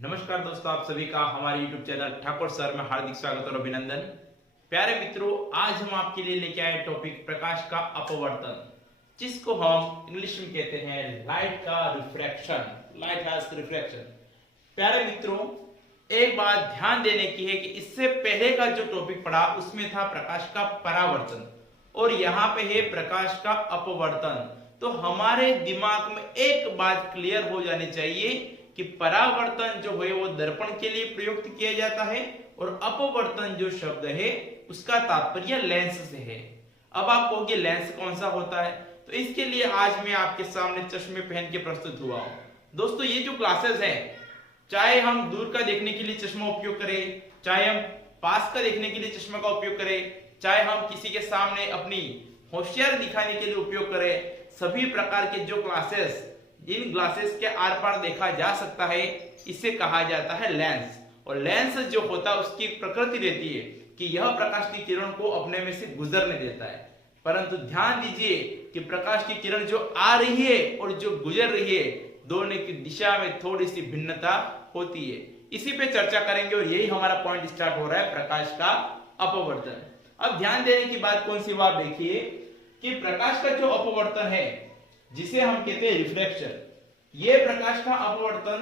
नमस्कार दोस्तों, आप सभी का हमारे YouTube चैनल ठाकुर सर में हार्दिक स्वागत और अभिनंदन। प्यारे मित्रों, आज हम आपके लिए लेके आए टॉपिक प्रकाश का अपवर्तन, जिसको हम इंग्लिश में कहते हैं लाइट का रिफ्रैक्शन, लाइट हैज रिफ्रैक्शन। प्यारे मित्रों, एक बात ध्यान देने की है कि इससे पहले का जो टॉपिक पढ़ा उसमें था प्रकाश का परावर्तन और यहाँ पे है प्रकाश का अपवर्तन। तो हमारे दिमाग में एक बात क्लियर हो जानी चाहिए कि परावर्तन जो है वो दर्पण के लिए प्रयुक्त किया जाता है और अपवर्तन जो शब्द है उसका तात्पर्य लेंस से है। अब आप कहोगे लेंस कौन सा होता है, तो इसके लिए आज मैं आपके सामने चश्मे पहन के प्रस्तुत हुआ हूं। दोस्तों, ये जो ग्लासेस हैं, चाहे हम दूर का देखने के लिए चश्मा उपयोग करें, चाहे हम पास का देखने के लिए चश्मा का उपयोग करें, चाहे हम किसी के सामने अपनी होशियार दिखाने के लिए उपयोग करें, सभी प्रकार के जो ग्लासेस, इन ग्लासेस के आर पार देखा जा सकता है, इसे कहा जाता है लेंस। और लेंस जो होता है उसकी प्रकृति रहती है कि यह प्रकाश की किरण को अपने में से गुजरने देता है। परंतु ध्यान दीजिए कि प्रकाश की किरण जो आ रही है और जो गुजर रही है, दोनों की दिशा में थोड़ी सी भिन्नता होती है। इसी पे चर्चा करेंगे और यही हमारा पॉइंट स्टार्ट हो रहा है, प्रकाश का अपवर्तन। अब ध्यान देने की बात कौन सी बात देखिए कि प्रकाश का जो अपवर्तन है, जिसे हम कहते हैं रिफ्लेक्शन, ये प्रकाश का अपवर्तन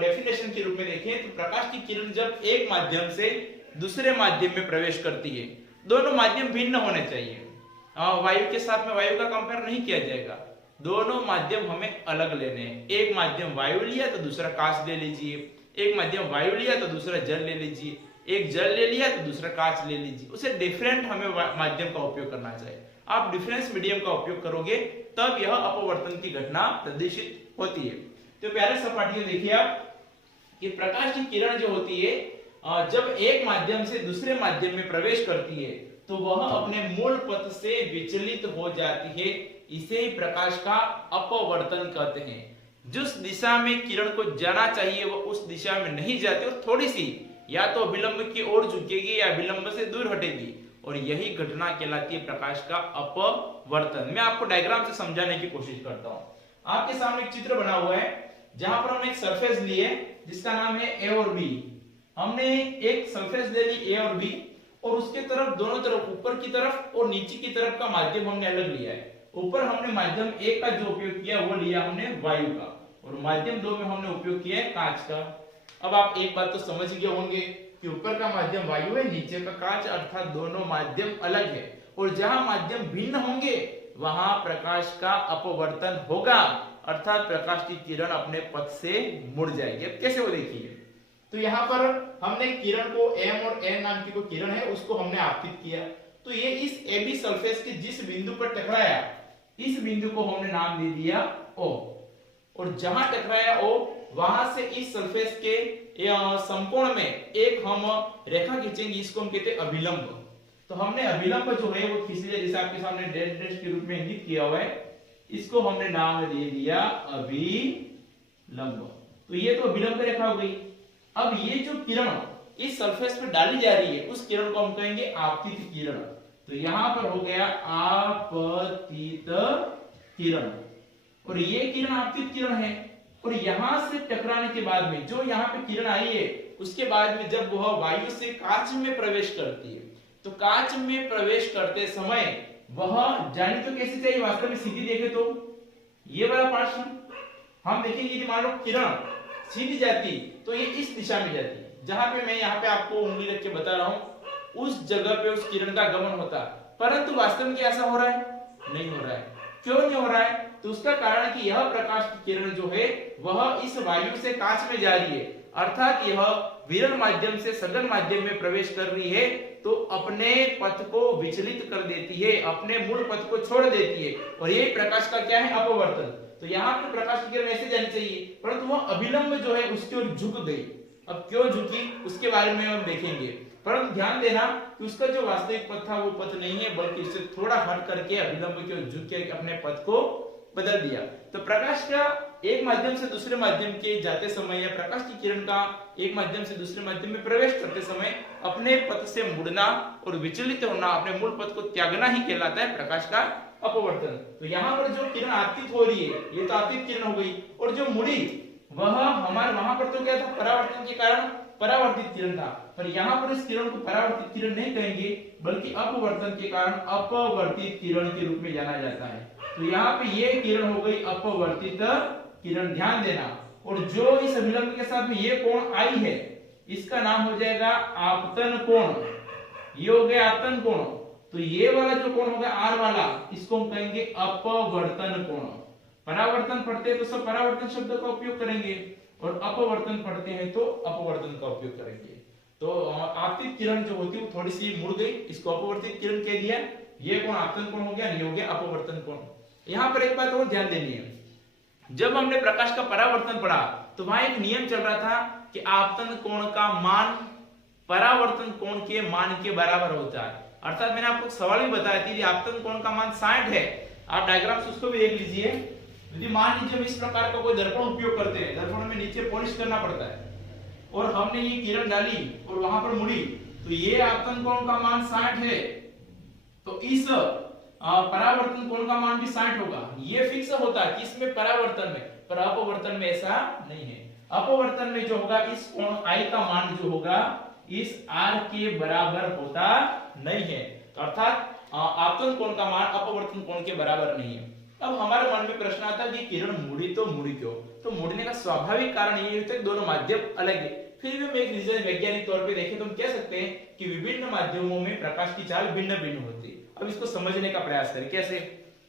डेफिनेशन के रूप में देखें तो प्रकाश की किरण जब एक माध्यम से दूसरे माध्यम में प्रवेश करती है, दोनों माध्यम भिन्न होने चाहिए। वायु के साथ में वायु का कंपेयर नहीं किया जाएगा, दोनों माध्यम हमें अलग लेने हैं। एक माध्यम वायु लिया तो दूसरा कांच ले लीजिए, एक माध्यम वायु लिया तो दूसरा जल ले लीजिए, एक जल ले लिया तो दूसरा कांच ले लीजिए। उसे डिफरेंट हमें माध्यम का उपयोग करना चाहिए। आप डिफरेंस मीडियम का उपयोग करोगे तब यह अपवर्तन की घटना प्रदर्शित होती है। तो प्यारे सपाटियों, देखिए आप कि प्रकाश की किरण जो होती है, जब एक माध्यम से दूसरे माध्यम में प्रवेश करती है तो वह अपने मूल पथ से विचलित हो जाती है। इसे ही प्रकाश का अपवर्तन कहते हैं। जिस दिशा में किरण को जाना चाहिए वह उस दिशा में नहीं जाती और थोड़ी सी या तो विलंब की ओर झुकेगी या विलंब से दूर हटेगी, और यही घटना कहलाती है प्रकाश का अपवर्तन। मैं आपको डायग्राम से समझाने की कोशिश करता हूं। आपके सामने एक चित्र बना हुआ है जहां पर हमने एक सरफेस ली है जिसका नाम है ए और बी। हमने एक सरफेस ले ली ए और बी और उसके तरफ, दोनों तरफ, ऊपर की तरफ और नीचे की तरफ का माध्यम हमने अलग लिया है। ऊपर हमने माध्यम एक का जो उपयोग किया वो लिया हमने वायु का, और माध्यम दो में हमने उपयोग किया है कांच का। अब आप एक बात तो समझ गए होंगे कि ऊपर का माध्यम वायु है, नीचे का कांच, अर्थात दोनों माध्यम अलग है। और जहां माध्यम भिन्न होंगे वहां प्रकाश का अपवर्तन होगा, अर्थात प्रकाश की किरण अपने पथ से मुड़ जाएगी। अब कैसे वो देखिए, तो यहाँ पर हमने किरण को एम और एन नाम की कोई किरण है उसको हमने आपतित किया। तो ये इस एबी सरफेस के जिस बिंदु पर टकराया, इस बिंदु को हमने नाम दे दिया ओ, और जहां टकराया ओ वहां से इस सरफेस के समकोण में एक हम रेखा खींचेंगे, इसको हम कहते हैं अभिलंब। तो हमने अभिलंब जो है वो खींच लिया, जैसे आपके सामने डैश डैश के रूप में इंगित किया हुआ है, इसको हमने नाम दे दिया अभिलंब। तो ये तो अभिलंब रेखा हो गई। अब ये जो किरण इस सरफेस पर डाली जा रही है उस किरण को हम कहेंगे आपतित किरण। तो यहां पर हो गया आपतित किरण, और ये किरण आपतित किरण है। और यहां से टकराने के बाद में जो यहाँ पे किरण आई है, उसके बाद में जब वह वायु से कांच में प्रवेश करती है, तो कांच में प्रवेश करते समय वह जानी तो कैसे चाहिए, वास्तव में सीधी देखे तो ये वाला पार्ट हम देखेंगे कि मान लो किरण सीधी जाती तो ये इस दिशा में जाती, जहां पे मैं यहाँ पे आपको उंगली रख के बता रहा हूं उस जगह पे उस किरण का गमन होता। परंतु वास्तव में ऐसा हो रहा है? नहीं हो रहा है। क्यों नहीं हो रहा है? तो उसका कारण कि यह प्रकाश की किरण जो है वह इस वायु से कांच में जा रही है, अर्थात यह विरल माध्यम से सघन माध्यम में प्रवेश कर रही है, तो अपने पथ को विचलित कर देती है, अपने मूल पथ को छोड़ देती है, और यही प्रकाश का क्या है, अपवर्तन। तो यहाँ पर प्रकाश की किरण ऐसे जानी चाहिए, परंतु वह अभिलंब जो है उसकी ओर झुक गई। अब क्यों झुकी उसके बारे में हम देखेंगे, परंतु ध्यान देना कि उसका जो वास्तविक पथ था वो पथ नहीं है, बल्कि इससे थोड़ा हट करके अभिलंब की ओर झुक के अपने पथ को बदल दिया। तो प्रकाश का एक माध्यम से दूसरे माध्यम के जाते समय या प्रकाश की किरण का एक माध्यम से दूसरे माध्यम में प्रवेश करते समय अपने पथ से मुड़ना और विचलित होना, अपने मूल पथ को त्यागना ही कहलाता है प्रकाश का अपवर्तन। तो यहाँ पर जो किरण आपतित हो रही है ये तो आपतित किरण हो गई, और जो मुड़ी वह हमारे वहां पर तो क्या था, परावर्तन के कारण परावर्तित किरण था, पर यहाँ पर इस किरण को परावर्तित किरण नहीं कहेंगे बल्कि अपवर्तन के कारण अपवर्तित किरण के रूप में जाना जाता है। तो यहाँ पे ये किरण हो गई अपवर्तित किरण, ध्यान देना। और जो इस अभिलंब के साथ में ये कोण आई है इसका नाम हो जाएगा आपतन कोण, ये हो गया आपतन कोण। तो ये वाला जो कोण होगा आर वाला, इसको हम कहेंगे अपवर्तन कोण। परावर्तन पढ़ते हैं तो सब परावर्तन शब्द का उपयोग करेंगे और अपवर्तन पढ़ते हैं तो अपवर्तन का उपयोग करेंगे। तो आपतित किरण जो होती है वो थोड़ी सी मुड़ गई, इसको अपवर्तित किरण कह दिया। ये कोण आपतन कोण हो गया, ये हो गया अपवर्तन कोण। यहाँ पर एक बात और ध्यान देनी है, जब हमने प्रकाश का परावर्तन पढ़ा तो वहां एक नियम चल रहा था कि आपतन कोण का मान परावर्तन कोण के मान के बराबर होता है। अर्थात मैंने आपको सवाल भी बताया थी कि आपतन कोण का मान 60 है, आप डायग्राम्स उसको भी देख लीजिए। यदि मान लीजिए हम इस प्रकार का कोई दर्पण उपयोग करते हैं, दर्पण में नीचे पॉलिश करना पड़ता है और हमने ये किरण डाली और वहां पर मुड़ी, तो ये आपतन कोण का मान 60 है, तो इस परावर्तन कोण का मान भी 60 होगा। ये फिक्स होता है किसमें, परावर्तन में, पर अपवर्तन में ऐसा नहीं है। अपवर्तन में जो होगा इस कोण I का मान जो होगा इस R के बराबर होता नहीं है, तो अर्थात आपतन कोण का मान अपवर्तन कोण के बराबर नहीं है। अब हमारे मन में प्रश्न आता है कि किरण मुड़ी तो मुड़ी क्यों? तो मुड़ने का स्वाभाविक कारण ये होता है दोनों माध्यम अलग है। फिर भी हम एक रीजन वैज्ञानिक तौर पे देखें तो हम कह सकते हैं कि विभिन्न माध्यमों में प्रकाश की चाल भिन्न भिन्न होती है। अब इसको समझने का प्रयास करें, कैसे?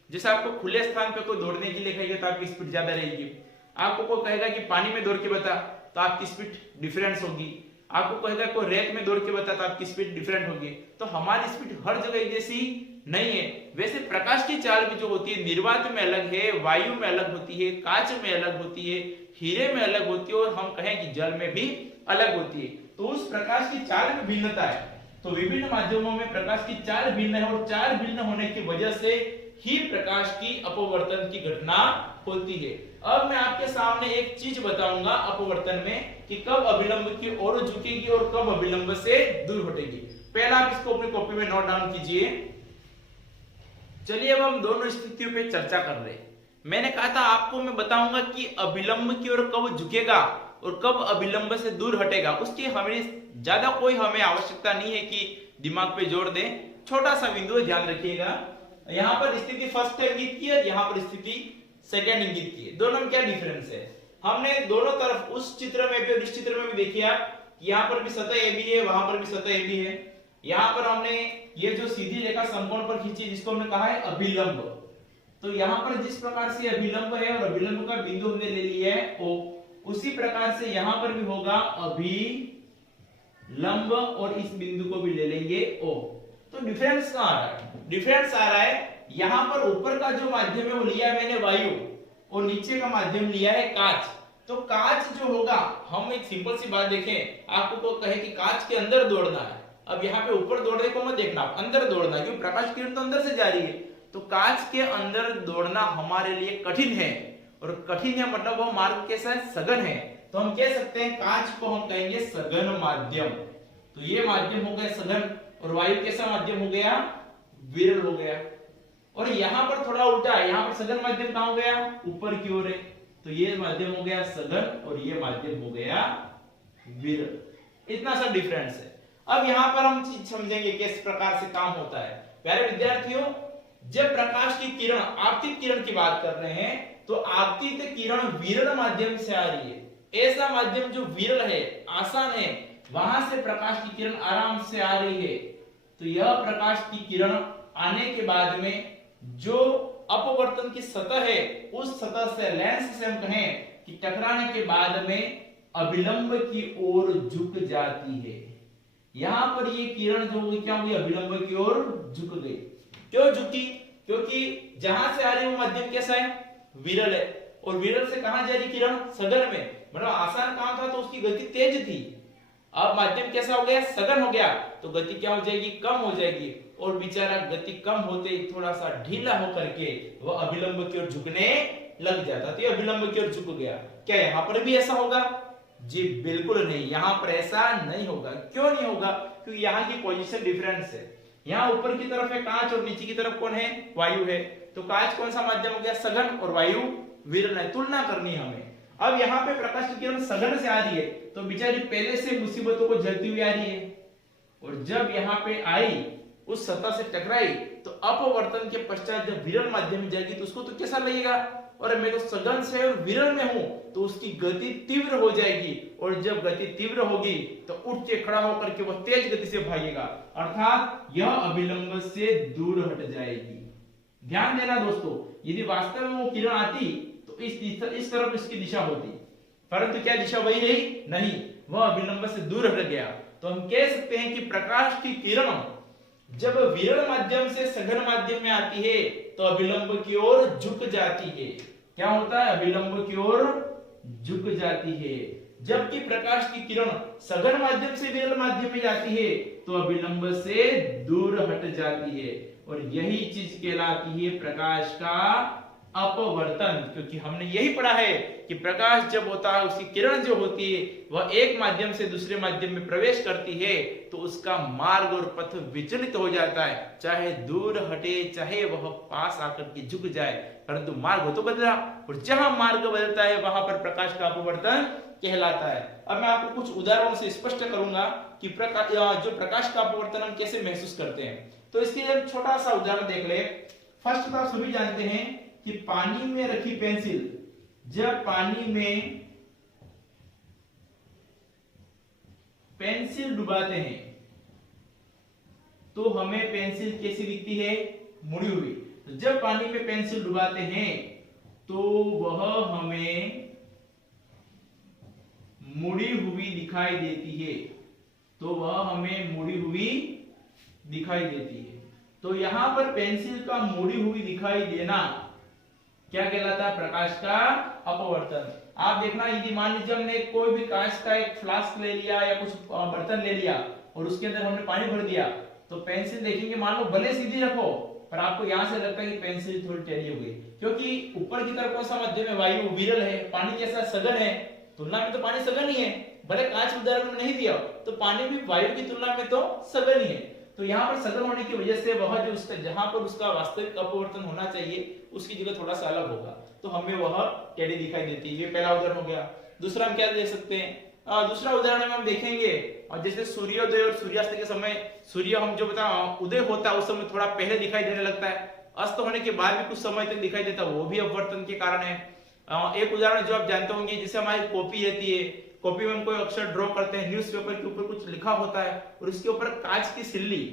जैसे आपको खुले स्थान पे कोई दौड़ने के लिए कहेगा तो आपकी स्पीड ज्यादा रहेगी, आपको कोई कहेगा कि पानी में दौड़ के बता तो आपकी स्पीड डिफरेंस होगी, आपको कहेगा कोई रेत में दौड़ के बता तो आपकी स्पीड डिफरेंट होगी। तो हमारी स्पीड हर जगह एक जैसी नहीं है। वैसे प्रकाश की चाल भी जो होती है निर्वात में अलग है, वायु में अलग होती है, कांच में अलग होती है, हीरे में अलग होती है और हम कहें कि जल में भी अलग होती है। तो उस प्रकाश की चाल में भिन्नता है। तो विभिन्न माध्यमों में प्रकाश की चाल भिन्न है और चाल भिन्न होने की वजह से ही प्रकाश की अपवर्तन की घटना होती है। अब मैं आपके सामने एक चीज बताऊंगा अपवर्तन में कि कब अभिलंब की ओर झुकेगी और कब अभिलंब से दूर हटेगी। पहला आप इसको अपनी कॉपी में नोट डाउन कीजिए। चलिए अब हम दोनों स्थितियों पे चर्चा कर रहे हैं। मैंने कहा था आपको मैं बताऊंगा कि अभिलंब की ओर कब झुकेगा और कब अभिलंब से दूर हटेगा। उसकी हमें ज्यादा कोई हमें आवश्यकता नहीं है कि दिमाग पे जोर दें, छोटा सा बिंदु है, ध्यान रखिएगा। यहाँ पर स्थिति फर्स्ट इंगित की है, यहाँ पर स्थिति सेकंड इंगित की है। दोनों में क्या डिफरेंस है? हमने दोनों तरफ उस चित्र में भी और इस चित्र में भी देखिए आप, यहाँ पर भी सतह AB है, वहां पर भी सतह AB है। यहाँ पर हमने ये जो सीधी रेखा समकोण पर खींची जिसको हमने कहा है अभिलंब, तो यहाँ पर जिस प्रकार से अभिलंब है और अभिलंब का बिंदु हमने ले लिया है O, उसी प्रकार से यहाँ पर भी होगा अभिलंब और इस बिंदु को भी ले लेंगे O। तो डिफरेंस कहाँ आ रहा है? डिफरेंस आ रहा है यहाँ पर ऊपर का जो माध्यम है वो लिया है मैंने वायु और नीचे का माध्यम लिया है कांच। तो कांच जो होगा, हम एक सिंपल सी बात देखें, आपको को कहे कि कांच के अंदर दौड़ना है, अब यहाँ पे ऊपर दौड़ने को मत देखना, अंदर दौड़ना, क्योंकि प्रकाश किरण तो अंदर से जा रही है। तो कांच के अंदर दौड़ना हमारे लिए कठिन है, और कठिन है मतलब वो मार्ग कैसा है? सघन है। तो हम कह सकते हैं कांच को हम कहेंगे सघन माध्यम। तो ये माध्यम हो गया सघन, और वायु कैसा माध्यम हो गया? विरल हो गया। और यहाँ पर थोड़ा उल्टा है, यहाँ पर सघन माध्यम कहाँ हो गया? ऊपर की ओर है। तो ये माध्यम हो गया सघन और ये माध्यम हो गया विरल। इतना सा डिफरेंस है। अब यहाँ पर हम चीज समझेंगे किस प्रकार से काम होता है। प्यारे विद्यार्थियों, जब प्रकाश की किरण आपतित किरण की बात कर रहे हैं तो आपतित किरण विरल माध्यम से आ रही है। ऐसा माध्यम जो विरल है, आसान है, वहां से प्रकाश की किरण आराम से आ रही है। तो यह प्रकाश की किरण आने के बाद में जो अपवर्तन की सतह है, उस सतह से लेंस से हम कहें कि टकराने के बाद में अभिलंब की ओर झुक जाती है। यहां पर ये किरण जो हुई क्या हुई? अभिलंब की ओर झुक गई। क्यों झुकी? क्योंकि जहां से आ रही वो माध्यम कैसा है? विरल है, और विरल से कहां जा रही किरण? सघन में, मतलब आसान काम था तो उसकी गति तेज थी। अब माध्यम कैसा हो गया? सघन हो गया, तो गति क्या हो जाएगी? कम हो जाएगी, और बेचारा गति कम होते ही थोड़ा सा ढीला होकर के वह अभिलंब की ओर झुकने लग जाता। तो अभिलंब की ओर झुक गया। क्या यहाँ पर भी ऐसा होगा? जी बिल्कुल नहीं, यहाँ पर ऐसा नहीं होगा। क्यों नहीं होगा? क्योंकि यहाँ की पोजीशन डिफरेंस है। यहाँ ऊपर की तरफ है कांच और नीचे की तरफ कौन है? वायु है। तो कांच कौन सा माध्यम हो गया? सघन, और वायु विरल है। तुलना करनी है हमें। अब यहाँ पे प्रकाश की किरण सघन से आ रही है तो बेचारी पहले से मुसीबतों को झेलती हुई आ रही है, और जब यहाँ पे आई उस सतह से टकराई तो अपवर्तन के पश्चात जब विरल माध्यम में जाएगी तो उसको तो कैसा लगेगा, और मैं तो सघन से और विरल में हूं तो उसकी गति तीव्र हो जाएगी, और जब गति तीव्र होगी तो उठ के खड़ा होकर के वह तेज गति से भागेगा, अर्थात यह अभिलंब से दूर हट जाएगी। ध्यान देना दोस्तों, यदि वास्तव में वो किरण आती तो इस तरफ इसकी दिशा होती, परंतु क्या दिशा वही रही? नहीं, वह अभिलंब से दूर हट गया। तो हम कह सकते हैं कि प्रकाश की किरण जब विरल माध्यम से सघन माध्यम में आती है तो अभिलंब की ओर झुक जाती है। क्या होता है? अभिलंब की ओर झुक जाती है। जबकि प्रकाश की किरण सघन माध्यम से विरल माध्यम में जाती है तो अभिलंब से दूर हट जाती है, और यही चीज कहलाती है प्रकाश का अपवर्तन। क्योंकि हमने यही पढ़ा है कि प्रकाश जब होता है, उसकी किरण जो होती है वह एक माध्यम से दूसरे माध्यम में प्रवेश करती है तो उसका मार्ग और पथ विचलित हो जाता है, चाहे दूर हटे चाहे वह पास आकर के झुक जाए, परंतु मार्ग तो बदला, और जहां मार्ग बदलता है वहां पर प्रकाश का अपवर्तन कहलाता है। अब मैं आपको कुछ उदाहरणों से स्पष्ट करूंगा कि जो प्रकाश का अपवर्तन हम कैसे महसूस करते हैं। तो इसके लिए छोटा सा उदाहरण देख ले। फर्स्ट तो आप सभी जानते हैं कि पानी में रखी पेंसिल, जब पानी में पेंसिल डुबाते हैं तो हमें पेंसिल कैसी दिखती है? मुड़ी हुई। तो जब पानी में पेंसिल डुबाते हैं तो वह हमें मुड़ी हुई दिखाई देती है, तो वह हमें मुड़ी हुई दिखाई देती है। तो यहां पर पेंसिल का मुड़ी हुई दिखाई देना क्या कहलाता है? प्रकाश का अपवर्तन। आप देखना, यदि मान लीजिए हमने कोई भी कांच का एक फ्लास्क ले लिया या कुछ बर्तन ले लिया और उसके अंदर हमने पानी भर दिया, तो पेंसिल देखेंगे, मान लो भले सीधी रखो पर आपको यहां से लगता है कि पेंसिल थोड़ी टेढ़ी हो गई, क्योंकि ऊपर की तरफ कौन सा माध्यम है? वायु, विरल है। पानी कैसा? सघन है। तुलना में तो पानी सघन ही है, भले कांच उदाहरण में नहीं दिया तो पानी भी वायु की तुलना में तो सघन ही है। तो यहाँ पर सघन होने की वजह से वह जो उसका जहां पर उसका वास्तविक अपवर्तन होना चाहिए उसकी जगह थोड़ा सा अलग होगा, तो हमें वह टेढ़ी दिखाई देती है। ये पहला उदाहरण हो गया। दूसरा हम क्या दे सकते हैं? दूसरा उदाहरण में हम देखेंगे, और जैसे सूर्योदय और सूर्यास्त के समय सूर्य हम जो बता उदय होता है उस समय थोड़ा पहले दिखाई देने लगता है, अस्त होने के बाद भी कुछ समय तक दिखाई देता है, वो भी अपवर्तन के कारण है। एक उदाहरण जो आप जानते होंगे, जैसे हमारी कॉपी रहती है, कॉपी में हम कोई अक्षर ड्रॉ करते हैं, न्यूज़पेपर के ऊपर कुछ लिखा होता है और उसके ऊपर कांच की सिल्ली,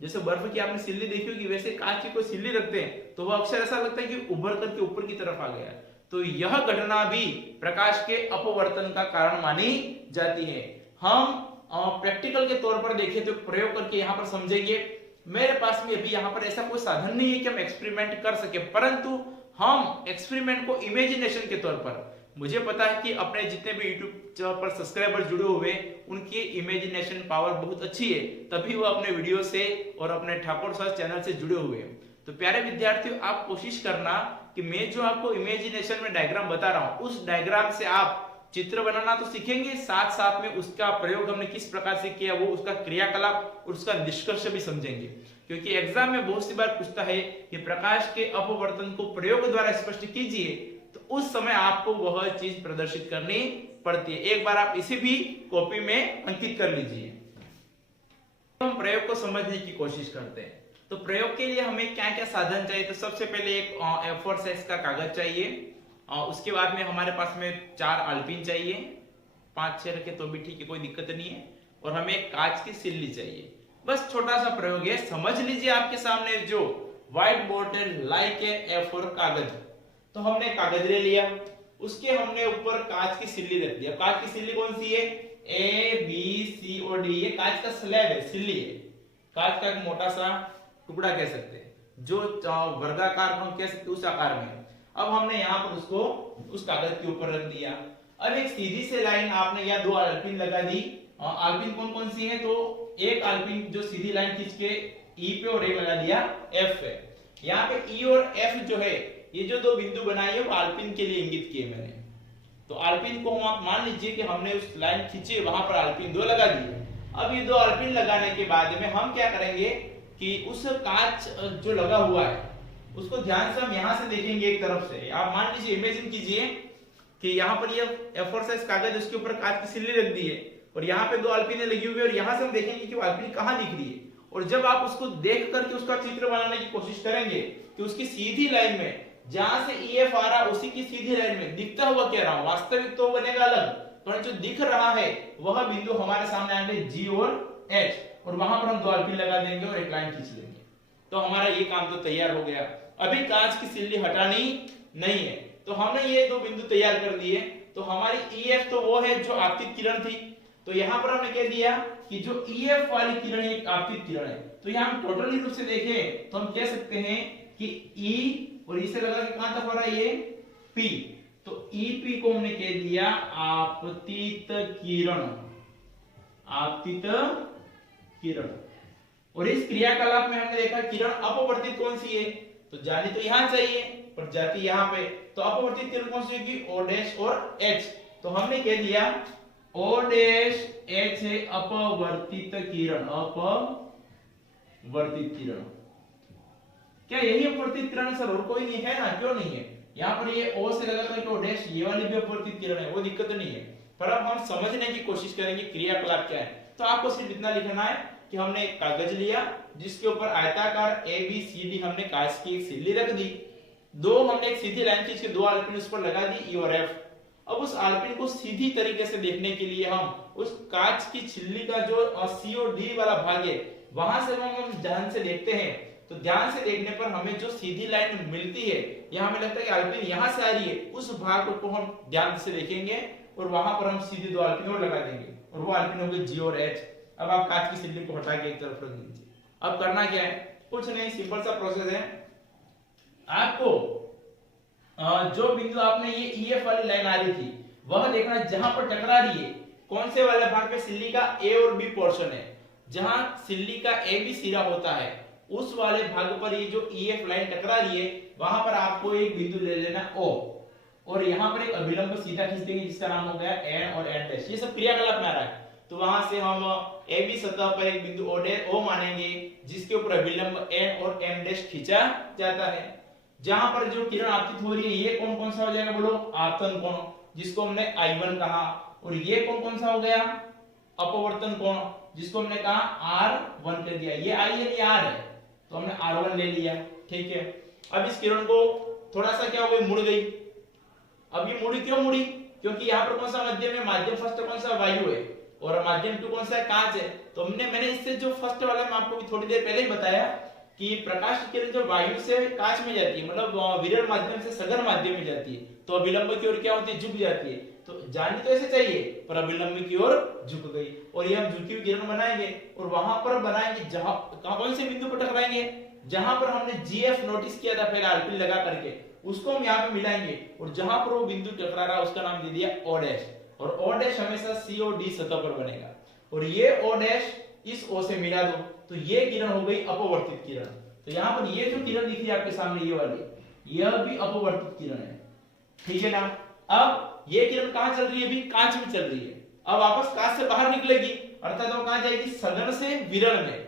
जैसे बर्फ की आपने सिल्ली देखी होगी वैसे कांच की कोई सिल्ली रखते हैं तो वह अक्षर ऐसा लगता है कि उभर करके ऊपर की तरफ आ गया। तो यह घटना भी प्रकाश के अपवर्तन का कारण मानी जाती है। हम प्रैक्टिकल के तौर पर देखें तो प्रयोग करके यहाँ पर समझेंगे। मेरे पास में अभी यहाँ पर ऐसा कोई साधन नहीं है कि हम एक्सपेरिमेंट कर सके, परंतु हम एक्सपेरिमेंट को इमेजिनेशन के तौर पर, मुझे पता है कि अपने जितने भी यूट्यूब पर सब्सक्राइबर जुड़े हुए उनकी इमेजिनेशन पावर बहुत अच्छी है, तभी वो अपने वीडियो से और अपने ठाकुर सर चैनल से जुड़े हुए हैं। तो प्यारे विद्यार्थियों, आप कोशिश करना कि मैं जो आपको इमेजिनेशन में डायग्राम बता रहा हूं उस डायग्राम से आप चित्र बनाना तो सीखेंगे, साथ साथ में उसका प्रयोग हमने किस प्रकार से किया वो उसका क्रियाकलाप और उसका निष्कर्ष भी समझेंगे। क्योंकि एग्जाम में बहुत सी बार पूछता है कि प्रकाश के अपवर्तन को प्रयोग द्वारा स्पष्ट कीजिए, तो उस समय आपको वह चीज प्रदर्शित करनी पड़ती है। एक बार आप इसे भी कॉपी में अंकित कर लीजिए। हम प्रयोग को समझने की कोशिश करते हैं। तो प्रयोग के लिए हमें क्या क्या साधन चाहिए? तो सबसे पहले एक A4 साइज का कागज चाहिए, उसके बाद में हमारे पास में 4 आल्पिन चाहिए, 5-6 रखे तो भी ठीक है, कोई दिक्कत नहीं है, और हमें एक कांच की सिल्ली चाहिए। बस छोटा सा प्रयोग है, समझ लीजिए। आपके सामने जो व्हाइट बोर्ड लाइक A4 कागज, तो हमने कागज ले लिया, उसके हमने ऊपर कांच की सिल्ली रख दिया। कांच की सिल्ली कौन सी है? A, B, C और D। ये कांच का स्लैब है, सिल्ली है, कांच का एक मोटा सा टुकड़ा कह सकते हैं, जो वर्गाकार हम कह सकते हैं उस आकार में। अब हमने यहाँ पर उसको उस कागज के ऊपर रख दिया। अब एक सीधी से लाइन आपने या 2 आल्पिन लगा दी। आल्पिन कौन कौन सी है? तो एक आल्पिन जो सीधी लाइन खींच के E पे और एक लगा दिया F पे। यहाँ पे E और F जो है, ये जो 2 बिंदु बनाए हैं वो आल्पिन के लिए इंगित किए मैंने। तो आल्पिन को हम, आप मान लीजिए कि हमने उस लाइन खींची, वहां पर आल्पिन 2 लगा दिए। अब ये 2 आल्पिन लगाने के बाद में हम क्या करेंगे कि उस कांच जो लगा हुआ है उसको ध्यान से हम यहां से देखेंगे एक तरफ से। आप मान लीजिए, इमेजिन कीजिए कि यहाँ पर ये A4 साइज कागज उसके ऊपर कांच की सिल्ली रख दी है और यहाँ पे दो अल्पिनें लगी हुई है और यहाँ से हम देखेंगे कि वो अल्पिन कहाँ दिख रही है। और जब आप उसको देख करके उसका चित्र बनाने की कोशिश करेंगे कि उसकी सीधी लाइन में जहां से EF आ रहा है उसी की सीधी लाइन में दिखता हुआ कह रहा हूं, वास्तविक तो बनेगा अलग, पर जो दिख रहा है वह बिंदु हमारे सामने आएंगे G और H और वहां पर हम दो अल्पिन लगा देंगे और एक लाइन खींच लेंगे। तो हमारा ये काम तो तैयार हो गया। अभी कांच की सिल्ली हटानी नहीं है, तो हमने ये दो बिंदु तैयार कर दिए। तो हमारी EF तो वो है जो आपतित किरण थी, तो यहाँ पर हमने कह दिया कि जो EF वाली किरण एक आपतित किरण है। तो यहाँ हम टोटली रूप से देखें तो हम कह सकते हैं कि E और इसे लगा के कहां तक हो रहा है ये P, तो EP को हमने कह दिया आपतित किरण, आपतित किरण। और इस क्रियाकलाप में हमने देखा किरण अपवर्तित कौन सी है, तो जानी तो यहां चाहिए पर जाती यहां पे, तो अपवर्तित किरण कौन सी होगी O डैश और H। तो हमने कह दिया O डैश H है अपवर्तित किरण, अपवर्तित किरण। क्या यही अपवर्तित किरण सर, और कोई नहीं है ना, क्यों नहीं है? यहाँ पर ये O से लगा करके O डैश, ये वाली भी अपवर्तित किरण है, वो दिक्कत नहीं है। पर अब हम समझने की कोशिश करेंगे क्रियाकलाप क्या है। तो आपको सिर्फ इतना लिखना है कि हमने एक कागज लिया जिसके ऊपर आयताकार ABCD हमने कांच की एक सिल्ली रख दी, दो हमने एक सीधी लाइन खींच के दो अल्पिन उस पर लगा दी E और F। अब उस अल्पिन को सीधी तरीके से देखने के लिए हम उस कांच की छिल्ली का जो C और D वाला भाग है वहां से हम ध्यान से देखते हैं। तो ध्यान से देखने पर हमें जो सीधी लाइन मिलती है, यहाँ हमें लगता है कि अल्पिन यहाँ से आ रही है, उस भाग को हम ध्यान से देखेंगे और वहां पर हम सीधे दो अल्पिन और लगा देंगे और वो अल्पिन हो गए G और H। अब आप कांच की सिल्ली को हटा के एक तरफ रख दीजिए। अब करना क्या है, कुछ नहीं, सिंपल सा प्रोसेस है। आपको जो बिंदु आपने ये EF वाली लाइन आ रही थी वह देखना जहां पर टकरा रही है, कौन से वाले भाग पे सिल्ली का A और B पोर्शन है, जहां सिल्ली का AB सिरा होता है उस वाले भाग पर ये जो EF लाइन टकरा रही है वहां पर आपको एक बिंदु ले लेना O और यहाँ पर एक अभिलंब सीधा खींच देंगे जिसका नाम हो गया N और N डैश। ये सब क्रियाकलाप में आ रहा है, तो वहां से हम AB सतह पर एक बिंदु O मानेंगे जिसके ऊपर अभिलंब N और M डैश खींचा जाता है। जहां पर जो किरण आपतित हो रही है ये कौन कौन सा हो जाएगा, बोलो, आपतन कोण, जिसको हमने I1 कहा। और ये कौन कौन सा हो गया, अपवर्तन कोण, जिसको हमने कहा R1 कर दिया। ये I है, ये R है, तो हमने R1 ले लिया, ठीक है। अब इस किरण को थोड़ा सा क्या हो गई, मुड़ गई। अब ये मुड़ी क्यों मुड़ी, क्योंकि यहाँ पर कौन सा माध्यम है, माध्यम फर्स्ट कौन सा, वायु है, और माध्यम टू कौन सा है, कांच है। तो मैंने इससे जो फर्स्ट वाला मैं आपको थोड़ी देर पहले ही बताया कि प्रकाश की किरण जो वायु से कांच में जाती है, मतलब विरल माध्यम से सघन माध्यम में जाती है, तो अभिलंब की ओर क्या होती है, झुक जाती है। तो जानी तो ऐसे चाहिए पर अभिलंब की ओर झुक गई, और ये हम झुकी हुई किरण बनाएंगे और वहां पर बनाएंगे जहां कौन से बिंदु पर टकराएंगे, जहां पर हमने GF नोटिस किया था पहले अल्पिन लगा करके, उसको हम यहाँ पे मिलाएंगे और जहां पर वो बिंदु टकरा रहा है उसका नाम दे दिया O डैश। और O डैश हमेशा C और D सतह पर बनेगा, और ये O डैश इस O से मिला दो तो ये किरण हो गई अपवर्तित किरण। तो यहाँ पर ये जो किरण दिख रही है आपके सामने, ये वाली, यह भी अपवर्तित किरण है, ठीक है ना। अब ये किरण कहां चल रही है, भी कांच में चल रही है। अब वापस कांच से बाहर निकलेगी, अर्थात वो कहां जाएगी, सघन से विरल में।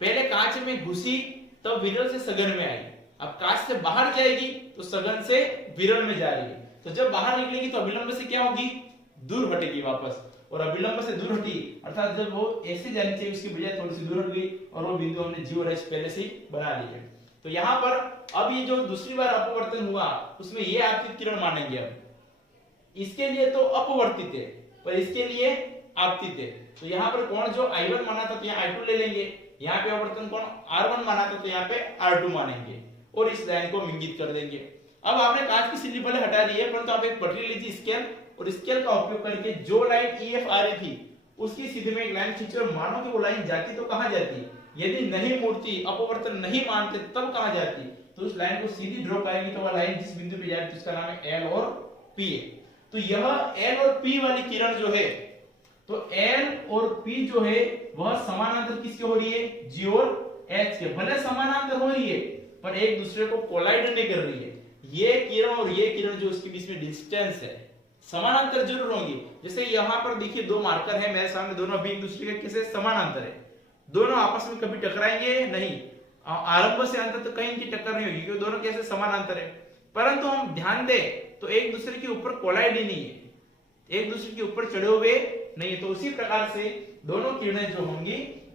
पहले कांच में घुसी तब विरल से सघन में आई, अब कांच से बाहर जाएगी तो सघन से विरल में जा रही है। तो जब बाहर निकलेगी तो अभिलंब से क्या होगी, दूर हटेगी वापस, और अभिलंब से दूर हटी अर्थात जब वो ऐसे जानी चाहिए उसकी बजाय थोड़ी सी दूर हट गई, और वो बिंदु हमने G और H पहले से बना ली है। तो यहाँ पर अब ये जो दूसरी बार अपवर्तन हुआ उसमें ये आपतित किरण मानेंगे। अब इसके लिए तो अपवर्तित है पर इसके लिए आपतित है, तो यहाँ पर कोण जो I1 माना था तो यहाँ I2 ले लेंगे, यहाँ पे अपवर्तन कोण R1 माना था तो यहाँ पे R2 मानेंगे और इस लाइन को इंगित कर देंगे। अब आपने कांच की सिल्ली भले हटा दी है, परंतु आप एक पटरी लीजिए स्केल, और स्केल का उपयोग करके जो लाइन EF आ रही थी उसकी सीधे में एक लाइन खींचे और मानो कि वो लाइन जाती तो कहां जाती, यदि नहीं मुड़ती, अपवर्तन नहीं मानते तब कहां जाती, तो उस लाइन को सीधी ड्रॉ करेंगे तो वह लाइन जिस बिंदु पे जाती उसका नाम है L और P है। तो यह L और P वाली किरण जो है, तो L और P जो है वह समानांतर किसके हो रही है, G और H के। भले समानांतर हो रही है पर एक दूसरे को कोलाइड नहीं कर रही है। ये किरण और ये किरण जो उसके बीच में डिस्टेंस है, समानांतर जरूर होंगी। जैसे यहाँ पर देखिए दो मार्कर है मेरे सामने, दोनों अभी एक दूसरे के कैसे समानांतर है, दोनों आपस में कभी टकराएंगे नहीं, आरंभ से अंत तक कहीं इनकी टक्कर नहीं होगी क्योंकि दोनों कैसे समानांतर है। परंतु हम ध्यान दें तो एक दूसरे के ऊपर कोलाइड ही नहीं है, एक दूसरे के ऊपर चढ़े हुए नहीं है। तो उसी प्रकार से दोनों किरणें जो होंगी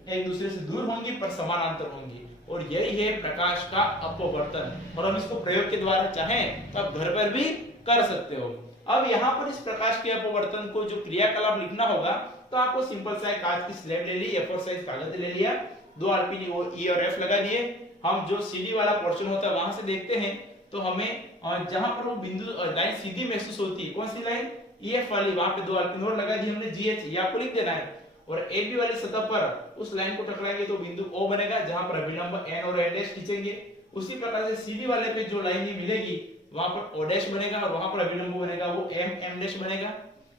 एक दूसरे से दूर होंगी पर समानांतर होंगी, और यही है प्रकाश का अपवर्तन। और हम इसको प्रयोग के द्वारा चाहें तो आप घर पर भी कर सकते हो। अब यहाँ पर इस प्रकाश के अपवर्तन को जो क्रियाकलाप लिखना होगा, तो आपको सिंपल सा कांच की स्लेब ले ली, A4 साइज कागज ले लिया, दो आरपी और E और F लगा दिए। हम जो CD वाला पोर्शन होता है वहां से देखते हैं, तो हमें जहां पर वो बिंदु लाइन सीधी महसूस होती है, कौन सी लाइन, EF वाली, वहां पे दो आरपी और लगा दी हमने GH, ये आपको लिख देना है। और AB वाली सतह पर उस लाइन को टकराएंगे तो बिंदु O बनेगा, जहां पर अभिलंब N और N डैश खींचेंगे। उसी प्रकार से CD वाले पे जो लाइन मिलेगी वहां पर O डैश बनेगा, और वहां पर अभिलंब बनेगा वो M डैश बनेगा।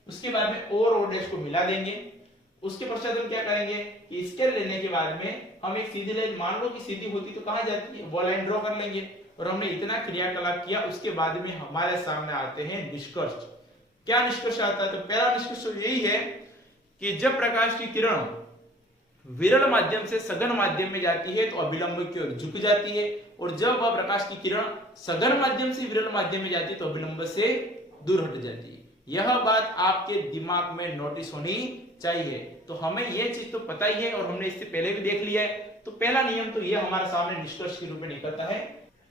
उसके बाद में O और O डैश को मिला देंगे। उसके पश्चात हम क्या करेंगे कि स्केल लेने के बाद में हम एक सीधी लाइन, मान लो कि सीधी होती तो कहां जाती है, वो लाइन ड्रॉ कर लेंगे। और हमने इतना क्रियाकलाप किया, उसके बाद में हमारे सामने आते हैं निष्कर्ष। क्या निष्कर्ष आता है, तो पहला निष्कर्ष यही है कि जब प्रकाश की किरण विरल माध्यम से सघन माध्यम में जाती है तो अभिलंब की ओर झुक जाती है, और जब वह प्रकाश की किरण सघन माध्यम से विरल माध्यम में जाती है तो अभिलंब से दूर हट जाती है। यह बात आपके दिमाग में नोटिस होनी चाहिए। तो हमें यह चीज तो पता ही है और हमने इससे पहले भी देख लिया है, तो पहला नियम तो यह हमारे सामने निष्कर्ष के रूप में निकलता है।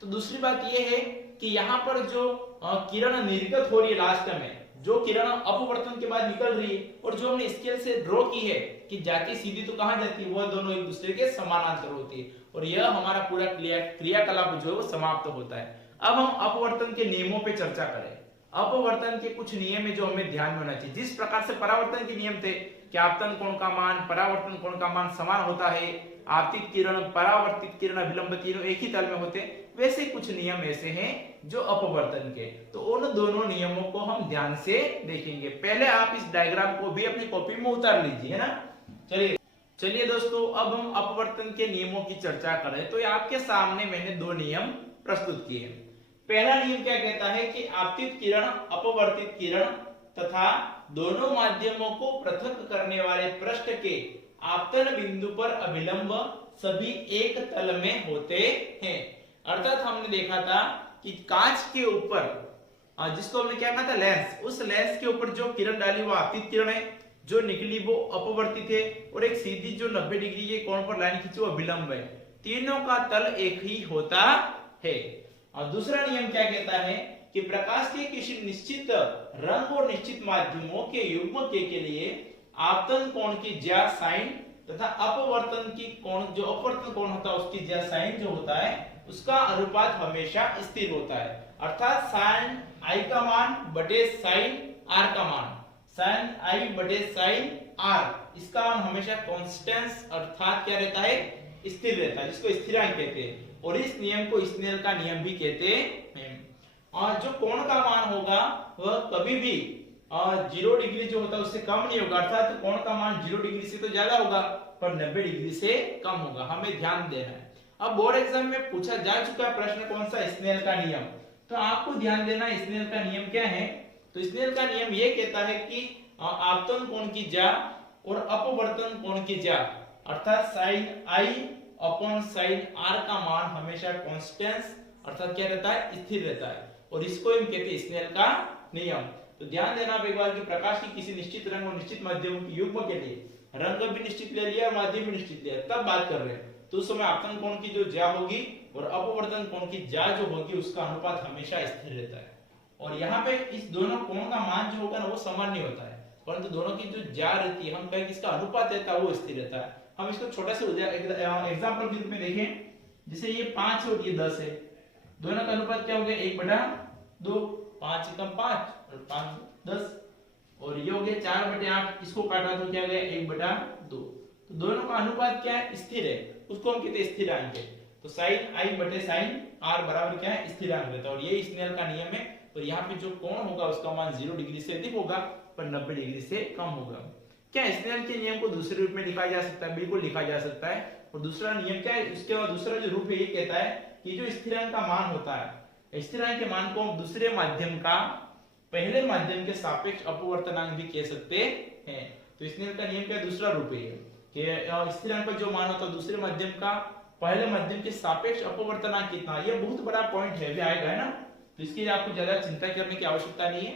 तो दूसरी बात यह है कि यहाँ पर जो किरण निर्गत हो रही है, लास्ट में जो किरण अपवर्तन के बाद निकल रही है, और जो हमने स्केल से ड्रॉ की है कि जाती सीधी तो कहां जाती है, वह दोनों एक दूसरे के समानांतर होती है, और यह हमारा पूरा क्रियाकलाप जो है वो समाप्त होता है। अब हम अपवर्तन के नियमों पे चर्चा करें। अपवर्तन के कुछ नियम है जो हमें ध्यान में होना चाहिए। जिस प्रकार से परावर्तन के नियम थे कि आपतन कोण का मान, परावर्तन कोण का मान समान होता है, आपतित किरण, परावर्तित किरण, अभिलंब तीनों एक ही तल में होते, वैसे कुछ नियम ऐसे हैं जो अपवर्तन के। तो उन दोनों नियमों को हम ध्यान से देखेंगे। पहले आप इस डायग्राम को भी अपनी कॉपी में उतार लीजिए, है ना। चलिए दोस्तों, अब हम अपवर्तन के नियमों की चर्चा करें। तो आपके सामने मैंने दो नियम प्रस्तुत किए हैं। पहला नियम क्या कहता है कि आपतित किरण, अपवर्तित किरण तथा दोनों माध्यमों को पृथक करने वाले पृष्ठ के आपतन बिंदु पर अभिलंब सभी एक तल में होते हैं। अर्थात हमने देखा था कि कांच के ऊपर, जिसको हमने क्या कहा था, लेंस, उस लेंस के ऊपर जो किरण डाली वो आपतित किरण है, जो निकली वो अपवर्तित है, और एक सीधी जो 90 डिग्री के कोण पर लाइन खींची वो अभिलंब है। तीनों का तल एक ही होता है। और दूसरा नियम क्या कहता है कि प्रकाश के किसी निश्चित रंग और निश्चित माध्यमों के युग्म के लिए आपतन कोण की ज्या साइन तथा अपवर्तन की कोण, जो अपवर्तन कोण होता है उसकी ज्या साइन जो होता है उसका अनुपात हमेशा स्थिर होता है। अर्थात साइन आई का मान बटे साइन आर का मान, साइन आई बटे साइन आर, इसका मान हमेशा कांस्टेंस अर्थात क्या रहता है, स्थिर रहता है, जिसको स्थिरांक कहते हैं। और इस नियम को स्नेल का नियम भी कहते हैं। और जो कोण का मान होगा वह कभी भी 0 डिग्री जो होता है उससे कम नहीं होगा। अर्थात कोण का मान 0 डिग्री से तो ज्यादा होगा पर 90 डिग्री से कम होगा। हमें ध्यान देना है। अब बोर्ड एग्जाम में पूछा जा चुका प्रश्न कौन सा, स्नेल का नियम। तो आपको ध्यान देना स्नेल का नियम क्या है। तो स्नेल का नियम यह कहता है कि आपतन कोण की ज्या और अपवर्तन कोण की ज्या अर्थात sine I upon sine R का मान हमेशा कांस्टेंस अर्थात क्या रहता है, स्थिर रहता है। और इसको हम कहते हैं स्नेल का नियम। तो ध्यान देना एक बार कि प्रकाश की किसी निश्चित रंग और निश्चित माध्यम की युग्म के लिए रंग भी निश्चित ले लिया, माध्यम भी निश्चित लिया, तब बात कर रहे हैं। तो उस समय आपतन कोण की जो ज्या होगी और अपवर्तन कोण की ज्या जो होगी उसका अनुपात हमेशा स्थिर रहता है। और यहाँ पे इस दोनों कोण का मान जो होगा ना वो समान नहीं होता है, परंतु दोनों की जो ज्या रहती है हम कहें कि इसका अनुपात रहता है वो स्थिर रहता है। हम इसको छोटा सा एग्जांपल के रूप में देखें, जैसे ये 5 है और ये 10 है, दोनों का अनुपात क्या हो गया 1/2, 5 एकम 5 और 5 10, और ये हो गया 4/8, इसको काटा तो क्या हो गया 1/2। तो दोनों का अनुपात क्या है, स्थिर है, उसको हम कहते हैं स्थिरांक है। तो साइन आई बटे साइन आर बराबर क्या है, स्थिरांक रहता है। और ये स्नेल का नियम है। तो यहाँ पे जो कोण होगा उसका मान 0 डिग्री से अधिक होगा पर 90 डिग्री से कम होगा। क्या स्नेल के नियम को दूसरे रूप में लिखा जा सकता है? बिल्कुल लिखा जा सकता है। और दूसरा नियम क्या है, उसके बाद दूसरा जो रूप है ये कहता है कि जो स्थिरांक का मान होता है, स्थिरांक के मान को हम दूसरे माध्यम का पहले माध्यम के सापेक्ष अपवर्तनांक भी कह सकते हैं। तो स्नेल का नियम का दूसरा रूप है कि स्थिरांक का जो मान होता है दूसरे माध्यम का पहले माध्यम के सापेक्ष अपवर्तनांक कितना, ये बहुत बड़ा पॉइंट है, अभी आएगा है ना। तो इसके लिए आपको ज्यादा चिंता करने की आवश्यकता नहीं है,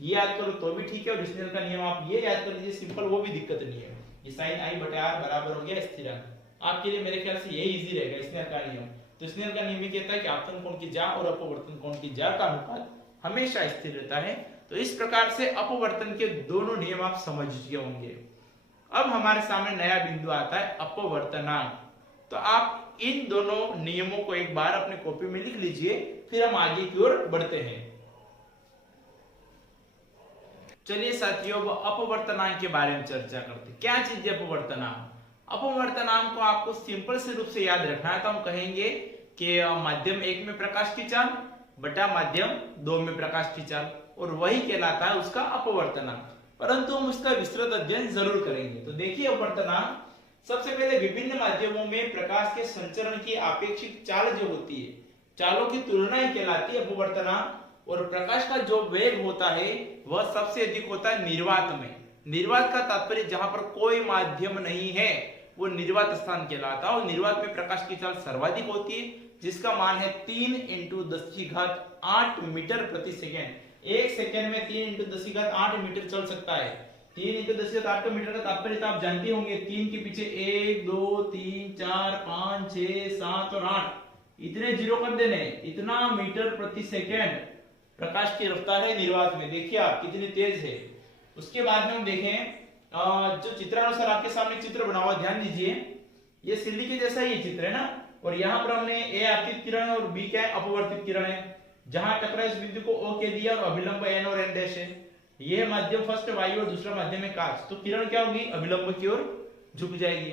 ये याद करो तो भी ठीक है, और डिस्नेल का नियम आप ये याद कर लीजिए सिंपल, वो भी दिक्कत नहीं है। ये sin i बटा r बराबर हो गया स्थिरांक, आपके लिए मेरे ख्याल से यही इजी रहेगा स्नेल का नियम। तो स्नेल का नियम ये कहता है कि आपतन कोण की जा और अपवर्तन कोण की जा का अनुपात हमेशा स्थिर रहता है। तो इस प्रकार से अपवर्तन के दोनों नियम आप समझ चुके होंगे। अब हमारे सामने नया बिंदु आता है अपवर्तनांक। तो आप इन दोनों नियमों को एक बार अपने कॉपी में लिख लीजिए, फिर हम आगे की ओर बढ़ते हैं। चलिए साथियों, अब अपवर्तनांक के बारे में चर्चा करते हैं। क्या चीज है अपवर्तनांक? अपवर्तनांक को आपको सिंपल से रूप से याद रखना है। तो हम कहेंगे कि माध्यम 1 में प्रकाश की चाल बटा माध्यम 2 में प्रकाश की चाल, और वही कहलाता है उसका अपवर्तनांक। परंतु हम उसका विस्तृत अध्ययन जरूर करेंगे। तो देखिए अपवर्तनांक, सबसे पहले विभिन्न माध्यमों में प्रकाश के संचरण की आपेक्षिक चाल जो होती है, चालों की तुलना ही कहलाती है अपवर्तनांक। और प्रकाश का जो वेग होता है वह सबसे अधिक होता है निर्वात में। निर्वात का तात्पर्य जहां पर कोई माध्यम नहीं है वो निर्वात स्थान कहलाता है, और निर्वात में प्रकाश की चाल सर्वाधिक होती है, जिसका मान है 3 × 10⁸ मीटर प्रति सेकेंड। एक सेकेंड में 3 × 10⁸ मीटर चल सकता है। 3 × 10⁸ मीटर का तात्पर्य तो आप जानते होंगे, 3 के पीछे 1 2 3 4 5 6 7 और 8 इतने जीरो कर देने, इतना मीटर प्रति सेकेंड प्रकाश की रफ्तार है निर्वात में। देखिए आप कितनी तेज है। उसके बाद में हम देखें जो चित्रानुसार आपके सामने चित्र बना हुआ, ध्यान दीजिए, ये सिल्ली के जैसा ही चित्र है ना, और यहाँ पर हमने ए आपतित किरण और बी क्या है अपवर्तित किरण है। जहां टकरा इस बिंदु को ओ के दिया और अभिलंब n और n डैश है। ये माध्यम फर्स्ट वायु और दूसरा माध्यम है कांच, तो किरण क्या होगी अभिलंब की ओर झुक जाएगी।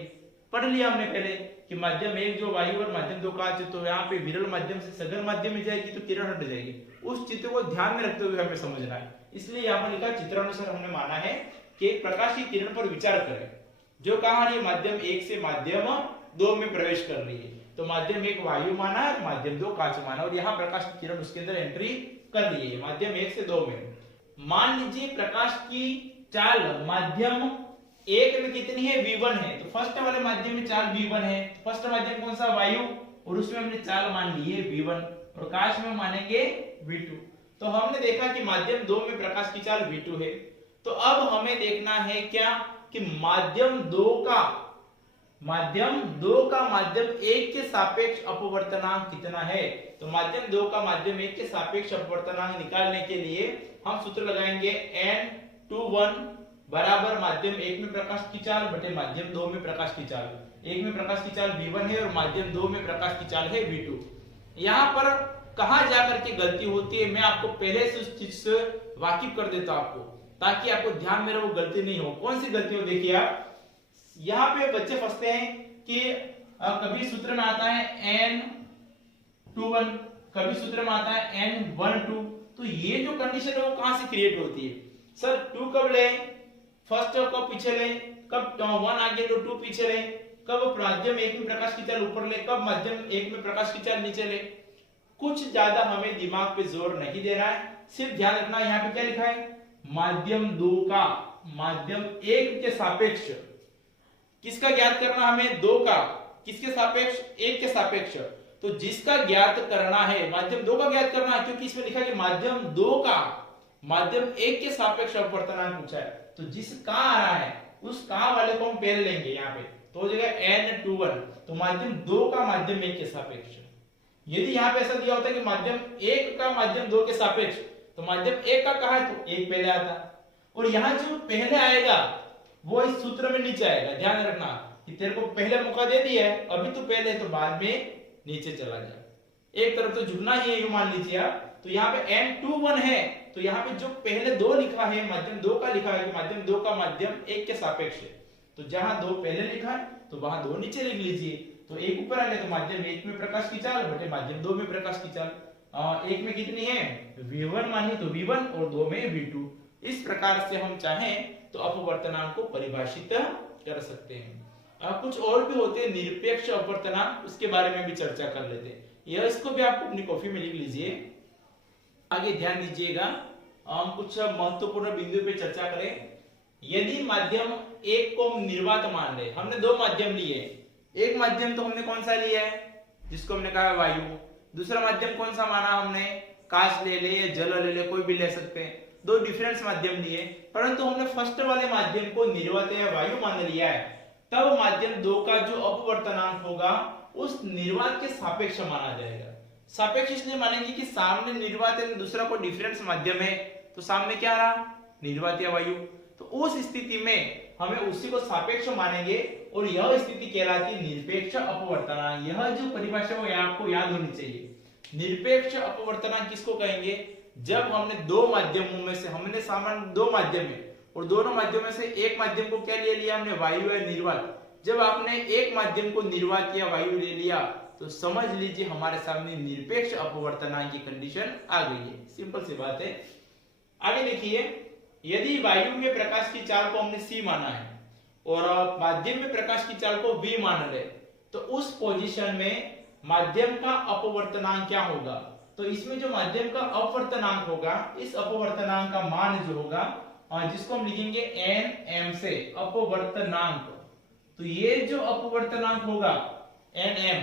पढ़ लिया हमने पहले कि माध्यम 1 जो वायु और माध्यम 2 कांच है, तो यहाँ पे विरल माध्यम से सघन माध्यम में जाएगी तो किरण हट जाएगी। उस चित्र को ध्यान में रखते हुए हमें समझना है, इसलिए यहाँ पर लिखा चित्रानुसार हमने माना है कि प्रकाश की किरण पर विचार करें। जो कहा है माध्यम 1 से माध्यम 2 में प्रवेश कर रही है, तो माध्यम 1 वायु माना है, माध्यम 2 कांच माना, और यहाँ प्रकाश की किरण उसके अंदर एंट्री कर रही है माध्यम 1 से 2 में। मान लीजिए प्रकाश की चाल माध्यम 1 में कितनी है v1 है, तो फर्स्ट वाले माध्यम में चाल v1 है। फर्स्ट माध्यम कौन सा वायु, और उसमें हमने चाल मान ली है v1, और कांच में मानेंगे v2। तो हमने देखा कि माध्यम 2 में प्रकाश की चाल v2 है। तो अब हमें देखना है क्या कि माध्यम 2 का माध्यम 1 के सापेक्ष अपवर्तनांक कितना है। तो माध्यम 2 का माध्यम 1 के सापेक्ष अपवर्तनांक निकालने के लिए हम सूत्र लगाएंगे n21 बराबर माध्यम 1 में प्रकाश की चाल बटे माध्यम 2 में प्रकाश की चाल। 1 में प्रकाश की चाल v1 है और माध्यम 2 में प्रकाश की चाल है v2। यहाँ पर कहां जाकर के गलती होती है, मैं आपको पहले से उस चीज से वाकिफ कर देता हूं आपको, ताकि आपको ध्यान में रहे वो गलती नहीं हो। कौन सी गलती हो, देखिए आप यहाँ पे बच्चे फंसते हैं कि कभी सूत्र में आता है n21, कभी सूत्र में आता है n12। तो ये जो कंडीशन है वो कहां से क्रिएट होती है? सर 2 कब ले, फर्स्ट कब पीछे ले, कब 1 आगे लो 2 पीछे ले, कब माध्यम 1 में प्रकाश की चाल ऊपर ले, कब माध्यम 1 में प्रकाश की चाल नीचे ले। कुछ ज्यादा हमें दिमाग पे जोर नहीं देना है, सिर्फ ध्यान रखना यहाँ पे क्या लिखा है, माध्यम 2 का माध्यम 1 के सापेक्ष किसका ज्ञात करना, हमें 2 का किसके सापेक्ष, 1 के सापेक्ष। तो जिसका ज्ञात करना है माध्यम 2 का ज्ञात करना है, क्योंकि इसमें लिखा है कि माध्यम 2 का माध्यम 1 के सापेक्ष अपवर्तनांक पूछा है। तो जिस का आ रहा है उस का वाले को हम पहले लेंगे यहाँ पे, तो हो जाएगा n21, तो माध्यम 2 का माध्यम 1 के सापेक्ष। यदि यहाँ पे ऐसा दिया होता है कि माध्यम 1 का माध्यम 2 के सापेक्ष, तो माध्यम 1 का कहा है तो 1 पहले आता, और यहाँ जो पहले आएगा वो इस सूत्र में नीचे आएगा। ध्यान रखना कि तेरे को पहले मौका दे दिया है, अभी तो पहले, तो बाद में नीचे चला जाए। एक तरफ तो झुकना ही है, ये मान लीजिए आप। तो यहाँ पे n21 है, तो यहाँ पे जो पहले 2 लिखा है माध्यम 2 का लिखा है कि माध्यम 2 का माध्यम 1 के सापेक्ष है, तो जहां 2 पहले लिखा है तो वहां 2 नीचे लिख लीजिए। तो 1 ऊपर आ गया, तो माध्यम 1 में प्रकाश की चाल बटे माध्यम 2 में प्रकाश की चाल। 1 में कितनी है v1 मानी, तो v1, और 2 में v2। इस प्रकार से हम चाहें तो अपवर्तनांक को परिभाषित कर सकते हैं। कुछ और भी होते हैं निरपेक्ष अपवर्तनांक, उसके बारे में भी चर्चा कर लेते हैं। यह इसको भी आप अपनी कॉपी में लिख लीजिए। आगे ध्यान दीजिएगा, हम कुछ महत्वपूर्ण बिंदु पे चर्चा करें। यदि माध्यम 1 को हम निर्वात मान ले, हमने 2 माध्यम लिए, एक माध्यम तो हमने कौन सा लिया है जिसको हमने कहा वायु, दूसरा माध्यम कौन सा माना हमने कांच ले ले या जल ले ले, कोई भी ले सकते हैं, दो डिफरेंस माध्यम लिए, परंतु हमने फर्स्ट वाले माध्यम को निर्वात या वायु मान लिया है, तब माध्यम 2 का जो अपवर्तनांक होगा उस निर्वात के सापेक्ष माना जाएगा। सापेक्ष इसलिए मानेंगे कि सामने निर्वात या दूसरा कोई डिफरेंस माध्यम है, तो सामने क्या रहा, निर्वात या वायु, तो उस स्थिति में हमें उसी को सापेक्ष मानेंगे और यह स्थिति कहलाती है निरपेक्ष अपवर्तनांक। यह जो परिभाषा है आपको याद होनी चाहिए। निरपेक्ष अपवर्तनांक किसको कहेंगे, जब हमने दो माध्यमों में से, हमने सामान्य दो माध्यम है और दोनों माध्यमों में से एक माध्यम को क्या ले लिया हमने, वायु या निर्वात। जब आपने एक माध्यम को निर्वात या वायु ले लिया तो समझ लीजिए हमारे सामने निरपेक्ष अपवर्तनांक की कंडीशन आ गई है। सिंपल सी बात है। आगे देखिए, यदि वायु में प्रकाश की चाल को हमने c माना है और माध्यम में प्रकाश की चाल को v मान ले, तो उस पोजीशन में माध्यम का अपवर्तनांक क्या होगा, तो इसमें जो माध्यम का अपवर्तनांक होगा, इस अपवर्तनांक का मान जो होगा जिसको हम लिखेंगे nm से अपवर्तनांक, तो ये जो अपवर्तनांक होगा nm,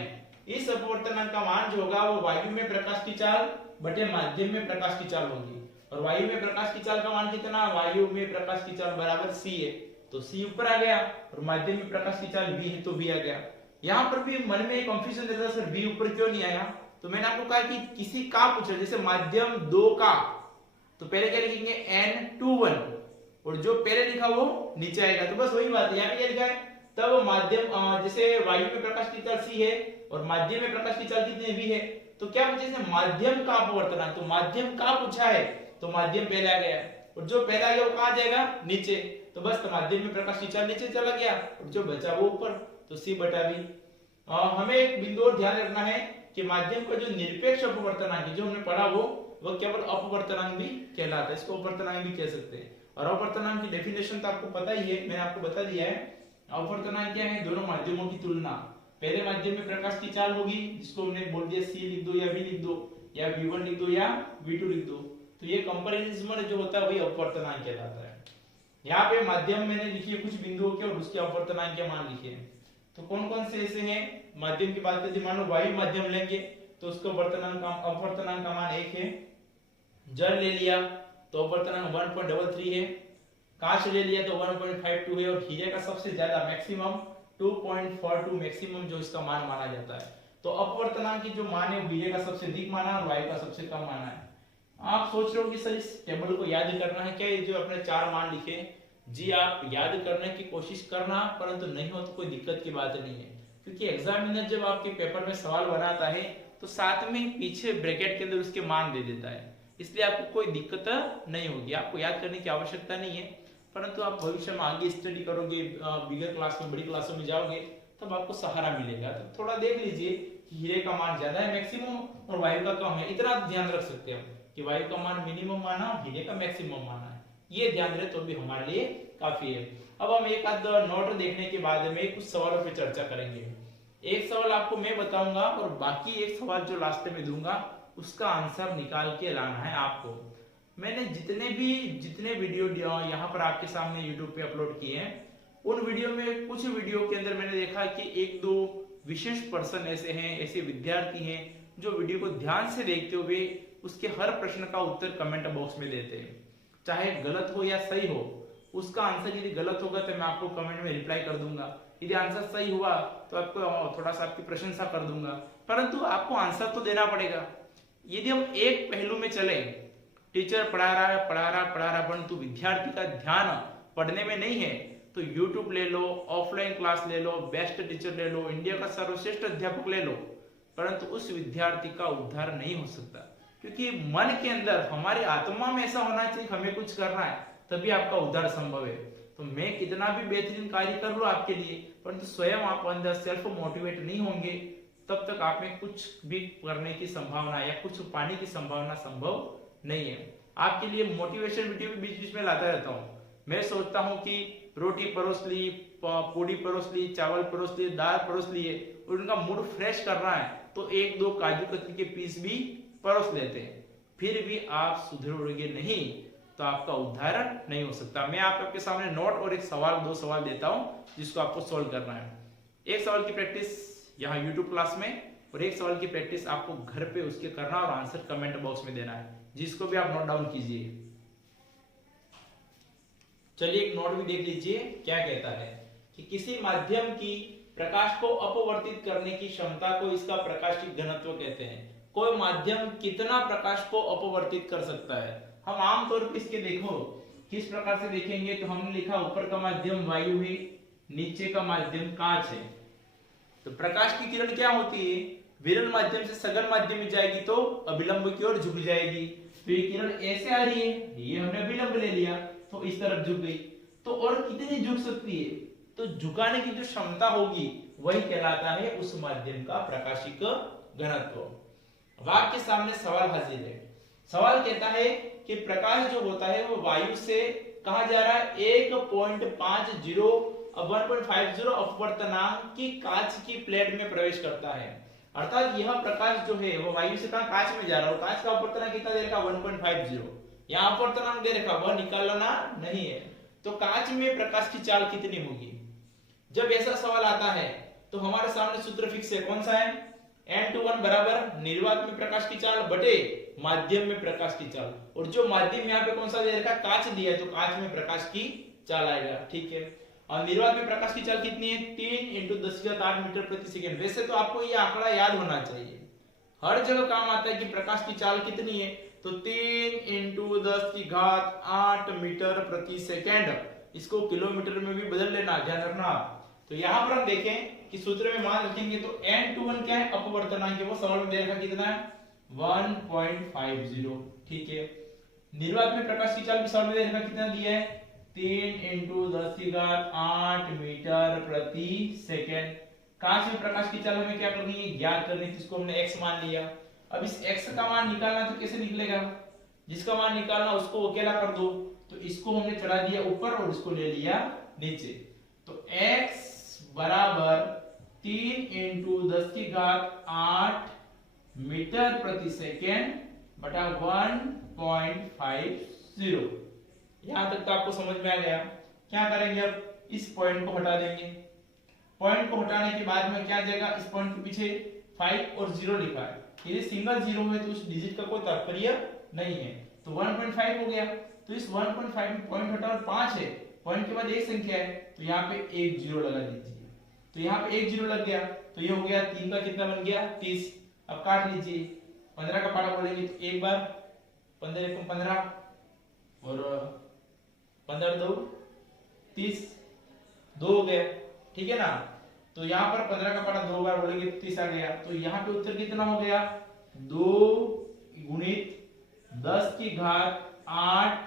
इस अपवर्तनांक का मान जो होगा वो वायु में प्रकाश की चाल बटे माध्यम में प्रकाश की चाल होगी। और वायु में प्रकाश की चाल का मान कितना, वायु में प्रकाश की चाल बराबर c है, तो c ऊपर आ गया, और माध्यम में प्रकाश की चाल v है तो v आ गया। यहाँ पर भी मन में कंफ्यूजन रहता है, सर v ऊपर क्यों नहीं आया, तो मैंने आपको कहा कि किसी का पूछा, जैसे माध्यम 2 का, तो पहले क्या लिखेंगे n21, और जो पहले लिखा वो नीचे आएगा, तो बस वही बात है। यहाँ पे क्या लिखा है, तब माध्यम जैसे वायु में प्रकाश की चाल c है और माध्यम में प्रकाश की चाल कितनी v है, तो क्या पूछे, जैसे माध्यम का अपवर्तनांक, तो माध्यम का पूछा है तो माध्यम पहले आ गया, और जो पहले आ गया वो कहां जाएगा, नीचे, तो बस तो माध्यम में प्रकाश की चाल नीचे चला गया और जो बचा वो ऊपर, तो c बटा v। हमें एक बिंदु और ध्यान रखना है कि माध्यम का जो निरपेक्ष अपवर्तनांक जो हमने पढ़ा वो केवल अपवर्तनांक भी कहलाता है, इसको अपवर्तनांक भी कह सकते हैं। और अपवर्तनांक की डेफिनेशन तो आपको पता ही है, मैंने आपको बता दिया है। अपवर्तनांक क्या है, दोनों माध्यमों की तुलना, पहले माध्यम में प्रकाश की चाल होगी जिसको हमने बोल दिया c लिख दो या v लिख दो या v1 लिख दो या v2 लिख दो, तो ये कंपैरिजन जो होता है वही अपवर्तनांक कहलाता है। यहाँ पे माध्यम मैंने लिखी है कुछ बिंदुओं के और उसके अपवर्तनांक के मान लिखे हैं, तो कौन कौन से ऐसे हैं, माध्यम की बात करते, मान लो वायु माध्यम लेंगे तो उसका अपवर्तनांक का मान 1 है, जल ले लिया तो अपवर्तनांक 1.33 है, कांच ले लिया तो 1.52 है, और हीरे का सबसे ज्यादा मैक्सिमम 2.42 मैक्सिमम जो इसका मान माना जाता है। तो अपवर्तनांक की जो मान है हीरे का सबसे अधिक माना और वायु का सबसे कम माना है। आप सोच रहे हो कि सर इस टेबल को याद करना है क्या, ये जो अपने 4 मान लिखे, जी आप याद करने की कोशिश करना, परंतु नहीं हो तो कोई दिक्कत की बात नहीं है, क्योंकि एग्जामिनर जब आपके पेपर में सवाल बनाता है तो साथ में पीछे ब्रैकेट के अंदर उसके मान दे देता है, इसलिए आपको कोई दिक्कत नहीं होगी, आपको याद करने की आवश्यकता नहीं है। परंतु आप भविष्य में आगे स्टडी करोगे, बिगर क्लास में, बड़ी क्लासों में जाओगे, तब आपको सहारा मिलेगा। तो थोड़ा देख लीजिए, हीरे का मान ज्यादा है मैक्सिमम और वायु का कम है, इतना ध्यान रख सकते हैं कि वायु का मान मिनिमम माना और हीरे का मैक्सिमम माना है, ये ध्यान रहे तो भी हमारे लिए काफी है। अब हम एक आध नोट देखने के बाद में कुछ सवालों पे चर्चा करेंगे। एक सवाल आपको मैं बताऊंगा और बाकी एक सवाल जो लास्ट में दूंगा उसका आंसर निकाल के लाना है आपको। मैंने जितने वीडियो यहाँ पर आपके सामने YouTube पे अपलोड किए हैं, उन वीडियो में कुछ वीडियो के अंदर मैंने देखा कि एक दो विशेष पर्सन ऐसे हैं, ऐसे विद्यार्थी हैं जो वीडियो को ध्यान से देखते हुए उसके हर प्रश्न का उत्तर कमेंट बॉक्स में देते हैं, चाहे गलत हो या सही हो। उसका आंसर यदि गलत होगा तो मैं आपको कमेंट में रिप्लाई कर दूंगा, यदि आंसर सही हुआ तो आपको थोड़ा सा आपकी प्रशंसा कर दूंगा, परंतु आपको आंसर तो देना पड़ेगा। यदि हम एक पहलू में चले, टीचर पढ़ा रहा परंतु विद्यार्थी का ध्यान पढ़ने में नहीं है, तो YouTube ले लो, ऑफलाइन क्लास ले लो, बेस्ट टीचर ले लो, इंडिया का सर्वश्रेष्ठ अध्यापक ले लो, परंतु उस विद्यार्थी का उद्धार नहीं हो सकता, क्योंकि मन के अंदर, हमारी आत्मा में ऐसा होना चाहिए कि हमें कुछ करना है, तभी आपका उद्धार संभव है। तो मैं कितना भी बेहतरीन कार्य कर लूं आपके लिए, परंतु स्वयं आप अंदर सेल्फ मोटिवेट नहीं होंगे, तब तक आप में कुछ भी करने की संभावना या कुछ पाने की संभावना संभव नहीं है। आपके लिए मोटिवेशन वीडियो भी बीच बीच में लाता रहता हूँ। मैं सोचता हूँ कि रोटी परोस ली, पूड़ी परोस ली, चावल परोस लिए, दाल परोस लिए, और उनका मूड फ्रेश करना है तो एक दो काजू कतली के पीस भी परोस लेते हैं, फिर भी आप सुधरोगे नहीं तो आपका उद्धार नहीं हो सकता। मैं आपके सामने नोट और एक सवाल, दो सवाल देता हूं जिसको आपको सोल्व करना है। एक सवाल की प्रैक्टिस यहाँ YouTube क्लास में और एक सवाल की प्रैक्टिस आपको घर पे उसके करना और आंसर कमेंट बॉक्स में देना है, जिसको भी आप नोट डाउन कीजिए। चलिए एक नोट भी देख लीजिए क्या कहता है कि किसी माध्यम की प्रकाश को अपवर्तित करने की क्षमता को इसका प्रकाशिक घनत्व कहते हैं। कोई माध्यम कितना प्रकाश को अपवर्तित कर सकता है। हम आमतौर पर इसके देखो किस प्रकार से देखेंगे, तो हमने लिखा ऊपर का माध्यम वायु है, नीचे का माध्यम कांच है। तो प्रकाश की किरण क्या होती है, विरल माध्यम से सघन माध्यम में जाएगी तो अभिलंब की ओर झुक जाएगी। तो ये किरण ऐसे आ रही है, ये हमने अभिलंब ले लिया तो इस तरफ झुक गई। तो और कितनी झुक सकती है, तो झुकाने की जो क्षमता होगी वही कहलाता है उस माध्यम का प्रकाशिक घनत्व। वाक्य के सामने सवाल हाजिर है। सवाल कहता है कि प्रकाश जो होता है वो वायु से कहा जा रहा है 1.50 अपवर्तनांक की कांच की प्लेट में प्रवेश करता है। अर्थात यह प्रकाश जो है वो वायु से कहां कांच में जा रहा है। कांच का अपवर्तनांक कितना दे रखा 1.50, यहाँ अपवर्तनांक दे रखा वह निकालना नहीं है। तो कांच में प्रकाश की चाल कितनी होगी। जब ऐसा सवाल आता है तो हमारे सामने सूत्र फिक्स है, कौन सा है, n/1 बराबर निर्वात में प्रकाश की चाल बटे माध्यम में प्रकाश की चाल। और जो माध्यम यहाँ पे कौन सा दे रखा, कांच दिया है, तो कांच में प्रकाश की चाल आएगा। ठीक है, और निर्वात में प्रकाश की चाल कितनी है, 3 × 10⁸ मीटर प्रति सेकंड। वैसे तो आपको ये आंकड़ा याद होना चाहिए, हर जगह काम आता है कि प्रकाश की चाल कितनी है, तो 3 × 10⁸ मीटर प्रति सेकंड। इसको किलोमीटर में भी बदल लेना, ध्यान रखना आप। तो यहाँ पर हम देखें कि सूत्र में मान रखेंगे तो n/1 क्या है, अपवर्तनांक, वो सवाल में दे रखा कितना है 1.50। ठीक है, निर्वात में प्रकाश की चाल भी सवाल में दे रखा कितना दिया है 3 × 10⁸ मीटर प्रति सेकंड। कांच में प्रकाश की चाल हमें क्या करनी है, ज्ञात करनी है, जिसको हमने x मान लिया। अब इस x का मान निकालना तो कैसे निकलेगा, जिसका मान निकालना उसको अकेला कर दो। तो इसको हमने चढ़ा दिया ऊपर और इसको ले लिया नीचे। तो x बराबर 3 × 10⁸ मीटर प्रति सेकेंड बटा 1.50। यहां तक तो आपको समझ में आ गया। क्या करेंगे, अब इस पॉइंट को हटा देंगे। पॉइंट को हटाने के बाद में क्या जाएगा, इस पॉइंट के पीछे 5 और 0 लिखा है, यदि सिंगल 0 है तो उस डिजिट का कोई तात्पर्य नहीं है। तो 1.5 हो गया। तो इस 1.5 में पॉइंट हटाओ 5 है, पॉइंट के बाद एक संख्या है, तो यहाँ पे एक 0 लगा दीजिए। तो यहाँ पे एक 0 लग गया, तो ये हो गया 3 का कितना बन गया 30। अब काट लीजिए, 15 का पारा बोलेंगे तो एक बार 15 × 15 और 15 × 2 30, 2 हो गया। ठीक है ना। तो यहाँ पर 15 का पारा 2 बार बोलेंगे तो 30 आ गया। तो यहाँ पे उत्तर कितना हो गया 2 × 10⁸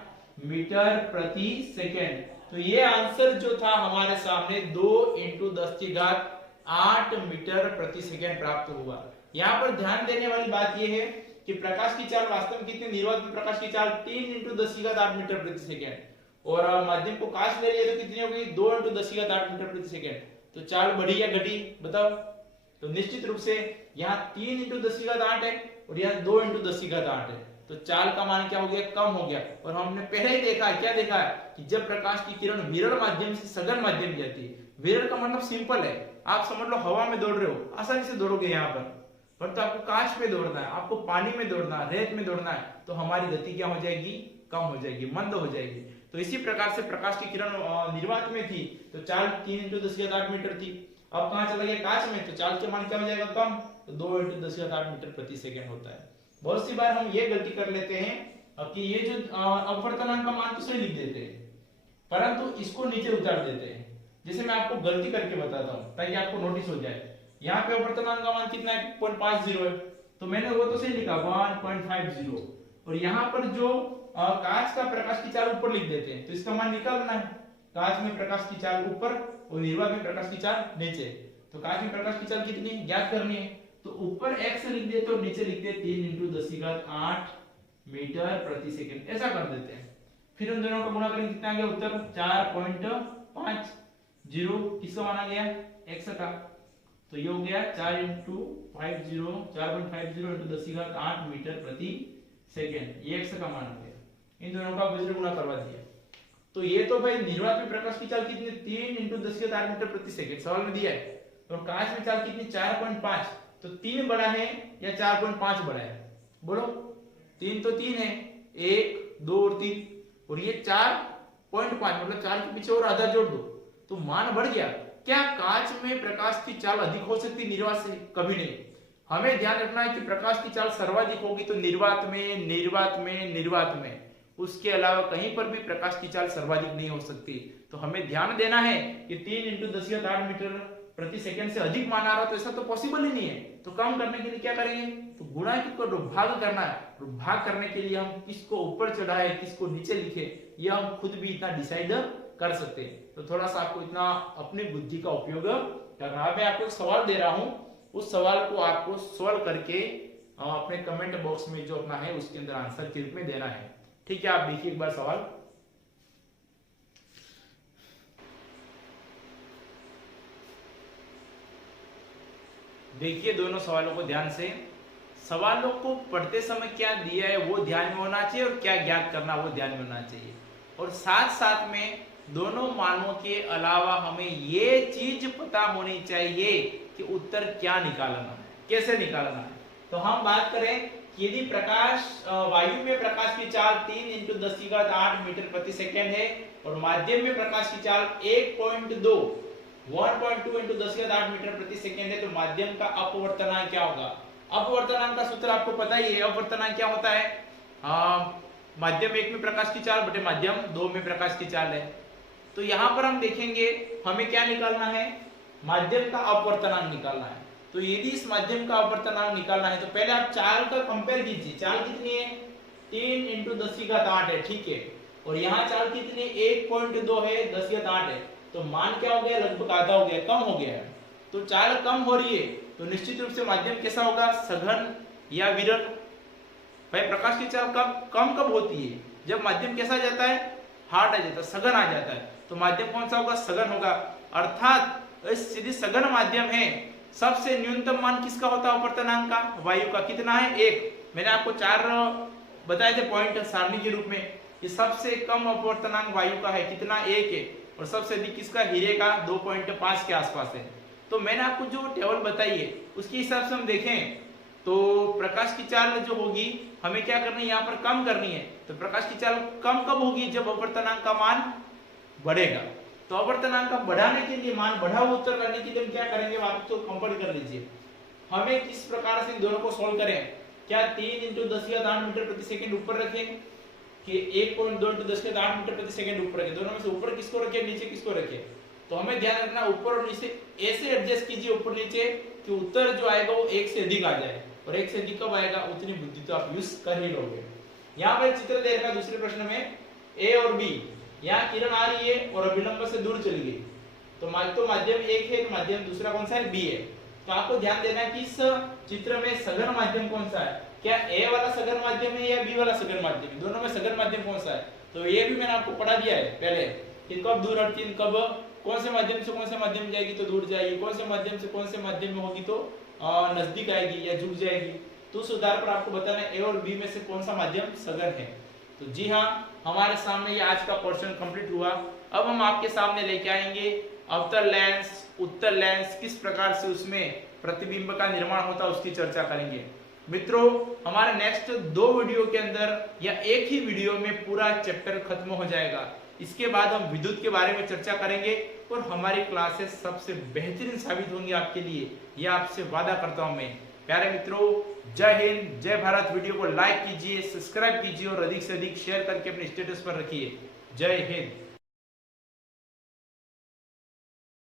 मीटर प्रति सेकेंड। तो ये आंसर जो था हमारे सामने 2 × 10⁸ मीटर प्रति सेकेंड प्राप्त हुआ। यहाँ पर ध्यान देने वाली बात यह है कि प्रकाश की चाल वास्तव में कितनी, निर्वात में प्रकाश की चाल 3 × 10⁸ मीटर प्रति सेकेंड, और माध्यम को कांच ले लिया तो कितनी हो गई 2 × 10⁸ मीटर प्रति सेकेंड। तो चाल बढ़ी या घटी बताओ। तो निश्चित रूप से यहाँ 3 × 10⁸ है और यहाँ 2 × 10⁸ है। तो चाल का मान क्या हो गया, कम हो गया। और हमने पहले ही देखा है, क्या देखा है कि जब प्रकाश की किरण विरल माध्यम से सघन माध्यम में जाती है, विरल का मतलब सिंपल है, आप समझ लो हवा में दौड़ रहे हो, आसानी से दौड़ोगे यहाँ पर तो आपको कांच पे दौड़ना है, आपको पानी में दौड़ना है, रेत में दौड़ना है, तो हमारी गति क्या हो जाएगी, कम हो जाएगी, मंद हो जाएगी। तो इसी प्रकार से प्रकाश की किरण निर्वात में थी तो चाल 3 × 10⁸ मीटर थी। अब कहां चला गया, कांच में, तो चाल के मान क्या हो जाएगा, कम, तो 2 × 10⁸ मीटर प्रति सेकेंड होता है। बहुत सी बार हम ये गलती कर लेते हैं कि ये जो अपवर्तनांक का मान तो सही लिख देते हैं, परंतु इसको नीचे उतार देते हैं। जैसे मैं आपको गलती करके बताता हूँ ताकि आपको नोटिस हो जाए। यहाँ पे अपवर्तनांक का मान कितना है 1.50 है, तो मैंने वो तो सही लिखा 1.50, और यहाँ पर जो कांच का प्रकाश की चाल ऊपर लिख देते हैं, तो इसका मान निकालना है। कांच में प्रकाश की चाल ऊपर और निर्वात में प्रकाश की चाल नीचे। तो कांच में प्रकाश की चाल कितनी है ज्ञात करनी है, तो ऊपर x लिख देते और नीचे लिखते 3 × 10⁸ मीटर प्रति सेकंड, ऐसा कर देते हैं। फिर उन दोनों का गुणा करेंगे, कितना आ गया उत्तर 4.50। किसका मान आ गया x का, तो ये हो गया 4 × 50 4.50 × 10⁸ मीटर प्रति सेकंड, ये x का मान हो गया। इन दोनों का वज्र गुणा करवा दिया। तो ये तो भाई निर्वात में प्रकाश की चाल कितनी 3 × 10⁸ मीटर प्रति सेकंड सवाल में दिया है, और कांच में चाल कितनी 4.5, तो 3 बड़ा है या 4.5 बड़ा है? बोलो। 3 तो 3 है, 1 2 और 3, और ये 4.5 मतलब 4 के पीछे और आधा जोड़ दो तो मान बढ़ गया। क्या कांच में प्रकाश की चाल अधिक हो सकती निर्वात से? कभी नहीं। हमें ध्यान रखना है कि प्रकाश की चाल सर्वाधिक होगी तो निर्वात में, निर्वात में, निर्वात में, उसके अलावा कहीं पर भी प्रकाश की चाल सर्वाधिक नहीं हो सकती। तो हमें ध्यान देना है कि 3 × 10⁸ मीटर प्रति सेकंड से अधिक मान आ रहा, तो ऐसा तो पॉसिबल ही नहीं है। तो कम करने के लिए क्या करेंगे? तो गुणा को भाग करना है। भाग करने के लिए हम किसको ऊपर चढ़ाए किसको नीचे लिखे, ये हम खुद भी इतना डिसाइड कर सकते हैं। तो थोड़ा सा आपको इतना अपनी बुद्धि का उपयोग करना है। मैं आपको एक सवाल दे रहा हूं, उस सवाल को आपको सॉल्व करके अपने कमेंट बॉक्स में जो अपना है उसके अंदर आंसर के रूप में देना है। ठीक है, आप देखिए एक बार सवाल। देखिए दोनों सवालों को ध्यान से। सवालों को पढ़ते समय क्या दिया है वो ध्यान में होना चाहिए और क्या ज्ञात करना वो ध्यान में होना चाहिए, और साथ साथ में दोनों मानों के अलावा हमें ये चीज पता होनी चाहिए कि उत्तर क्या निकालना है, कैसे निकालना है। तो हम बात करें कि यदि प्रकाश वायु में प्रकाश की चाल 3 × 10⁸ मीटर प्रति सेकेंड है और माध्यम में प्रकाश की चाल 1.2 × 10⁸ मीटर प्रति सेकेंड है, तो माध्यम का अपवर्तनांक क्या होगा? अपवर्तनांक का सूत्र आपको पता ही है। अपवर्तनांक क्या होता है? माध्यम 1 में प्रकाश की चाल बटे माध्यम 2 में प्रकाश की चाल है। तो यहां पर हम देखेंगे हमें क्या निकालना है? माध्यम का अपवर्तनांक निकालना है। तो यदि इस माध्यम का अपवर्तनांक निकालना है तो पहले आप चाल का कंपेयर कीजिए। चाल कितनी है? 3 × 10⁸ है, ठीक है। और यहाँ चाल कितनी? 1.2 है, 10⁸ है। तो मान क्या हो गया? लगभग आधा हो गया, कम हो गया है। तो चाल कम हो रही है तो निश्चित रूप से माध्यम कैसा होगा? सघन या विरल। भाई प्रकाश की चाल कम कब होती है? जब माध्यम कैसा जाता है? हार्ड आ जाता है, सघन आ जाता है। तो माध्यम कौन सा होगा? सघन होगा। अर्थात यदि सघन माध्यम है, सबसे न्यूनतम मान किसका होता है अपवर्तनांक का? वायु का। कितना है? 1। मैंने आपको 4 बताए थे पॉइंट सारणी के रूप में कि सबसे कम अपवर्तनांक वायु का है, कितना? 1 है। और सबसे अधिक किसका? हीरे का, 2.5 के आसपास है। तो मैंने आपको जो टेबल बताई है उसके हिसाब से हम देखें तो प्रकाश की चाल जो होगी हमें क्या करनी है? यहाँ पर कम करनी है। तो प्रकाश की चाल कम कब होगी? जब अपवर्तनांक का मान बढ़ेगा। तो अपवर्तनांक का बढ़ाने के लिए, मान बढ़ा हुआ उत्तर करने के लिए हम क्या करेंगे? आप तो कंपेयर कर लीजिए। हमें किस प्रकार से इन दोनों को सोल्व करें? क्या 3 × 10⁸ मीटर प्रति सेकंड ऊपर रखें कि 1.2 × 10⁸ मीटर प्रति सेकंड ऊपर रखें? दोनों में से ऊपर किसको रखें, नीचे किसको रखें? तो हमें ध्यान रखना ऊपर और नीचे ऐसे एडजस्ट कीजिए ऊपर नीचे कि उत्तर जो आएगा वो 1 से अधिक आ जाए। और 1 से अधिक कब आएगा? उतनी बुद्धि तो आप यूज कर ही लोगे। यहाँ पर चित्र दे रखा दूसरे प्रश्न में ए और बी। यहाँ किरण आ रही है और अभिलंब से दूर चली गई, तो माध्यम 1 है, तो माध्यम दूसरा कौन सा है? बी है। तो आपको ध्यान देना है कि इस चित्र में सघन माध्यम कौन सा है? क्या ए वाला सघन माध्यम है या बी वाला सघन माध्यम है? दोनों में सघन माध्यम कौन सा है? तो ये भी मैंने आपको पढ़ा दिया है पहले कि कब दूर हटती है, कब कौन से माध्यम से कौन से माध्यम जाएगी तो दूर जाएगी, कौन से माध्यम से कौन से माध्यम में होगी तो नजदीक आएगी या जुड़ जाएगी। तो उस आधार पर आपको बताना है ए और बी में से कौन सा माध्यम सघन है। तो जी हाँ, हमारे सामने ये आज का पोर्शन कंप्लीट हुआ। अब हम आपके सामने लेके आएंगे अवतल लेंस, उत्तल लेंस, किस प्रकार से उसमें प्रतिबिंब का निर्माण होता है उसकी चर्चा करेंगे। मित्रों, हमारे नेक्स्ट 2 वीडियो के अंदर या एक ही वीडियो में पूरा चैप्टर खत्म हो जाएगा। इसके बाद हम विद्युत के बारे में चर्चा करेंगे और हमारी क्लासेस सबसे बेहतरीन साबित होंगी आपके लिए, यह आपसे वादा करता हूं मैं। प्यारे मित्रों, जय हिंद, जय भारत। वीडियो को लाइक कीजिए, सब्सक्राइब कीजिए और अधिक से अधिक शेयर करके अपने स्टेटस पर रखिए। जय हिंद।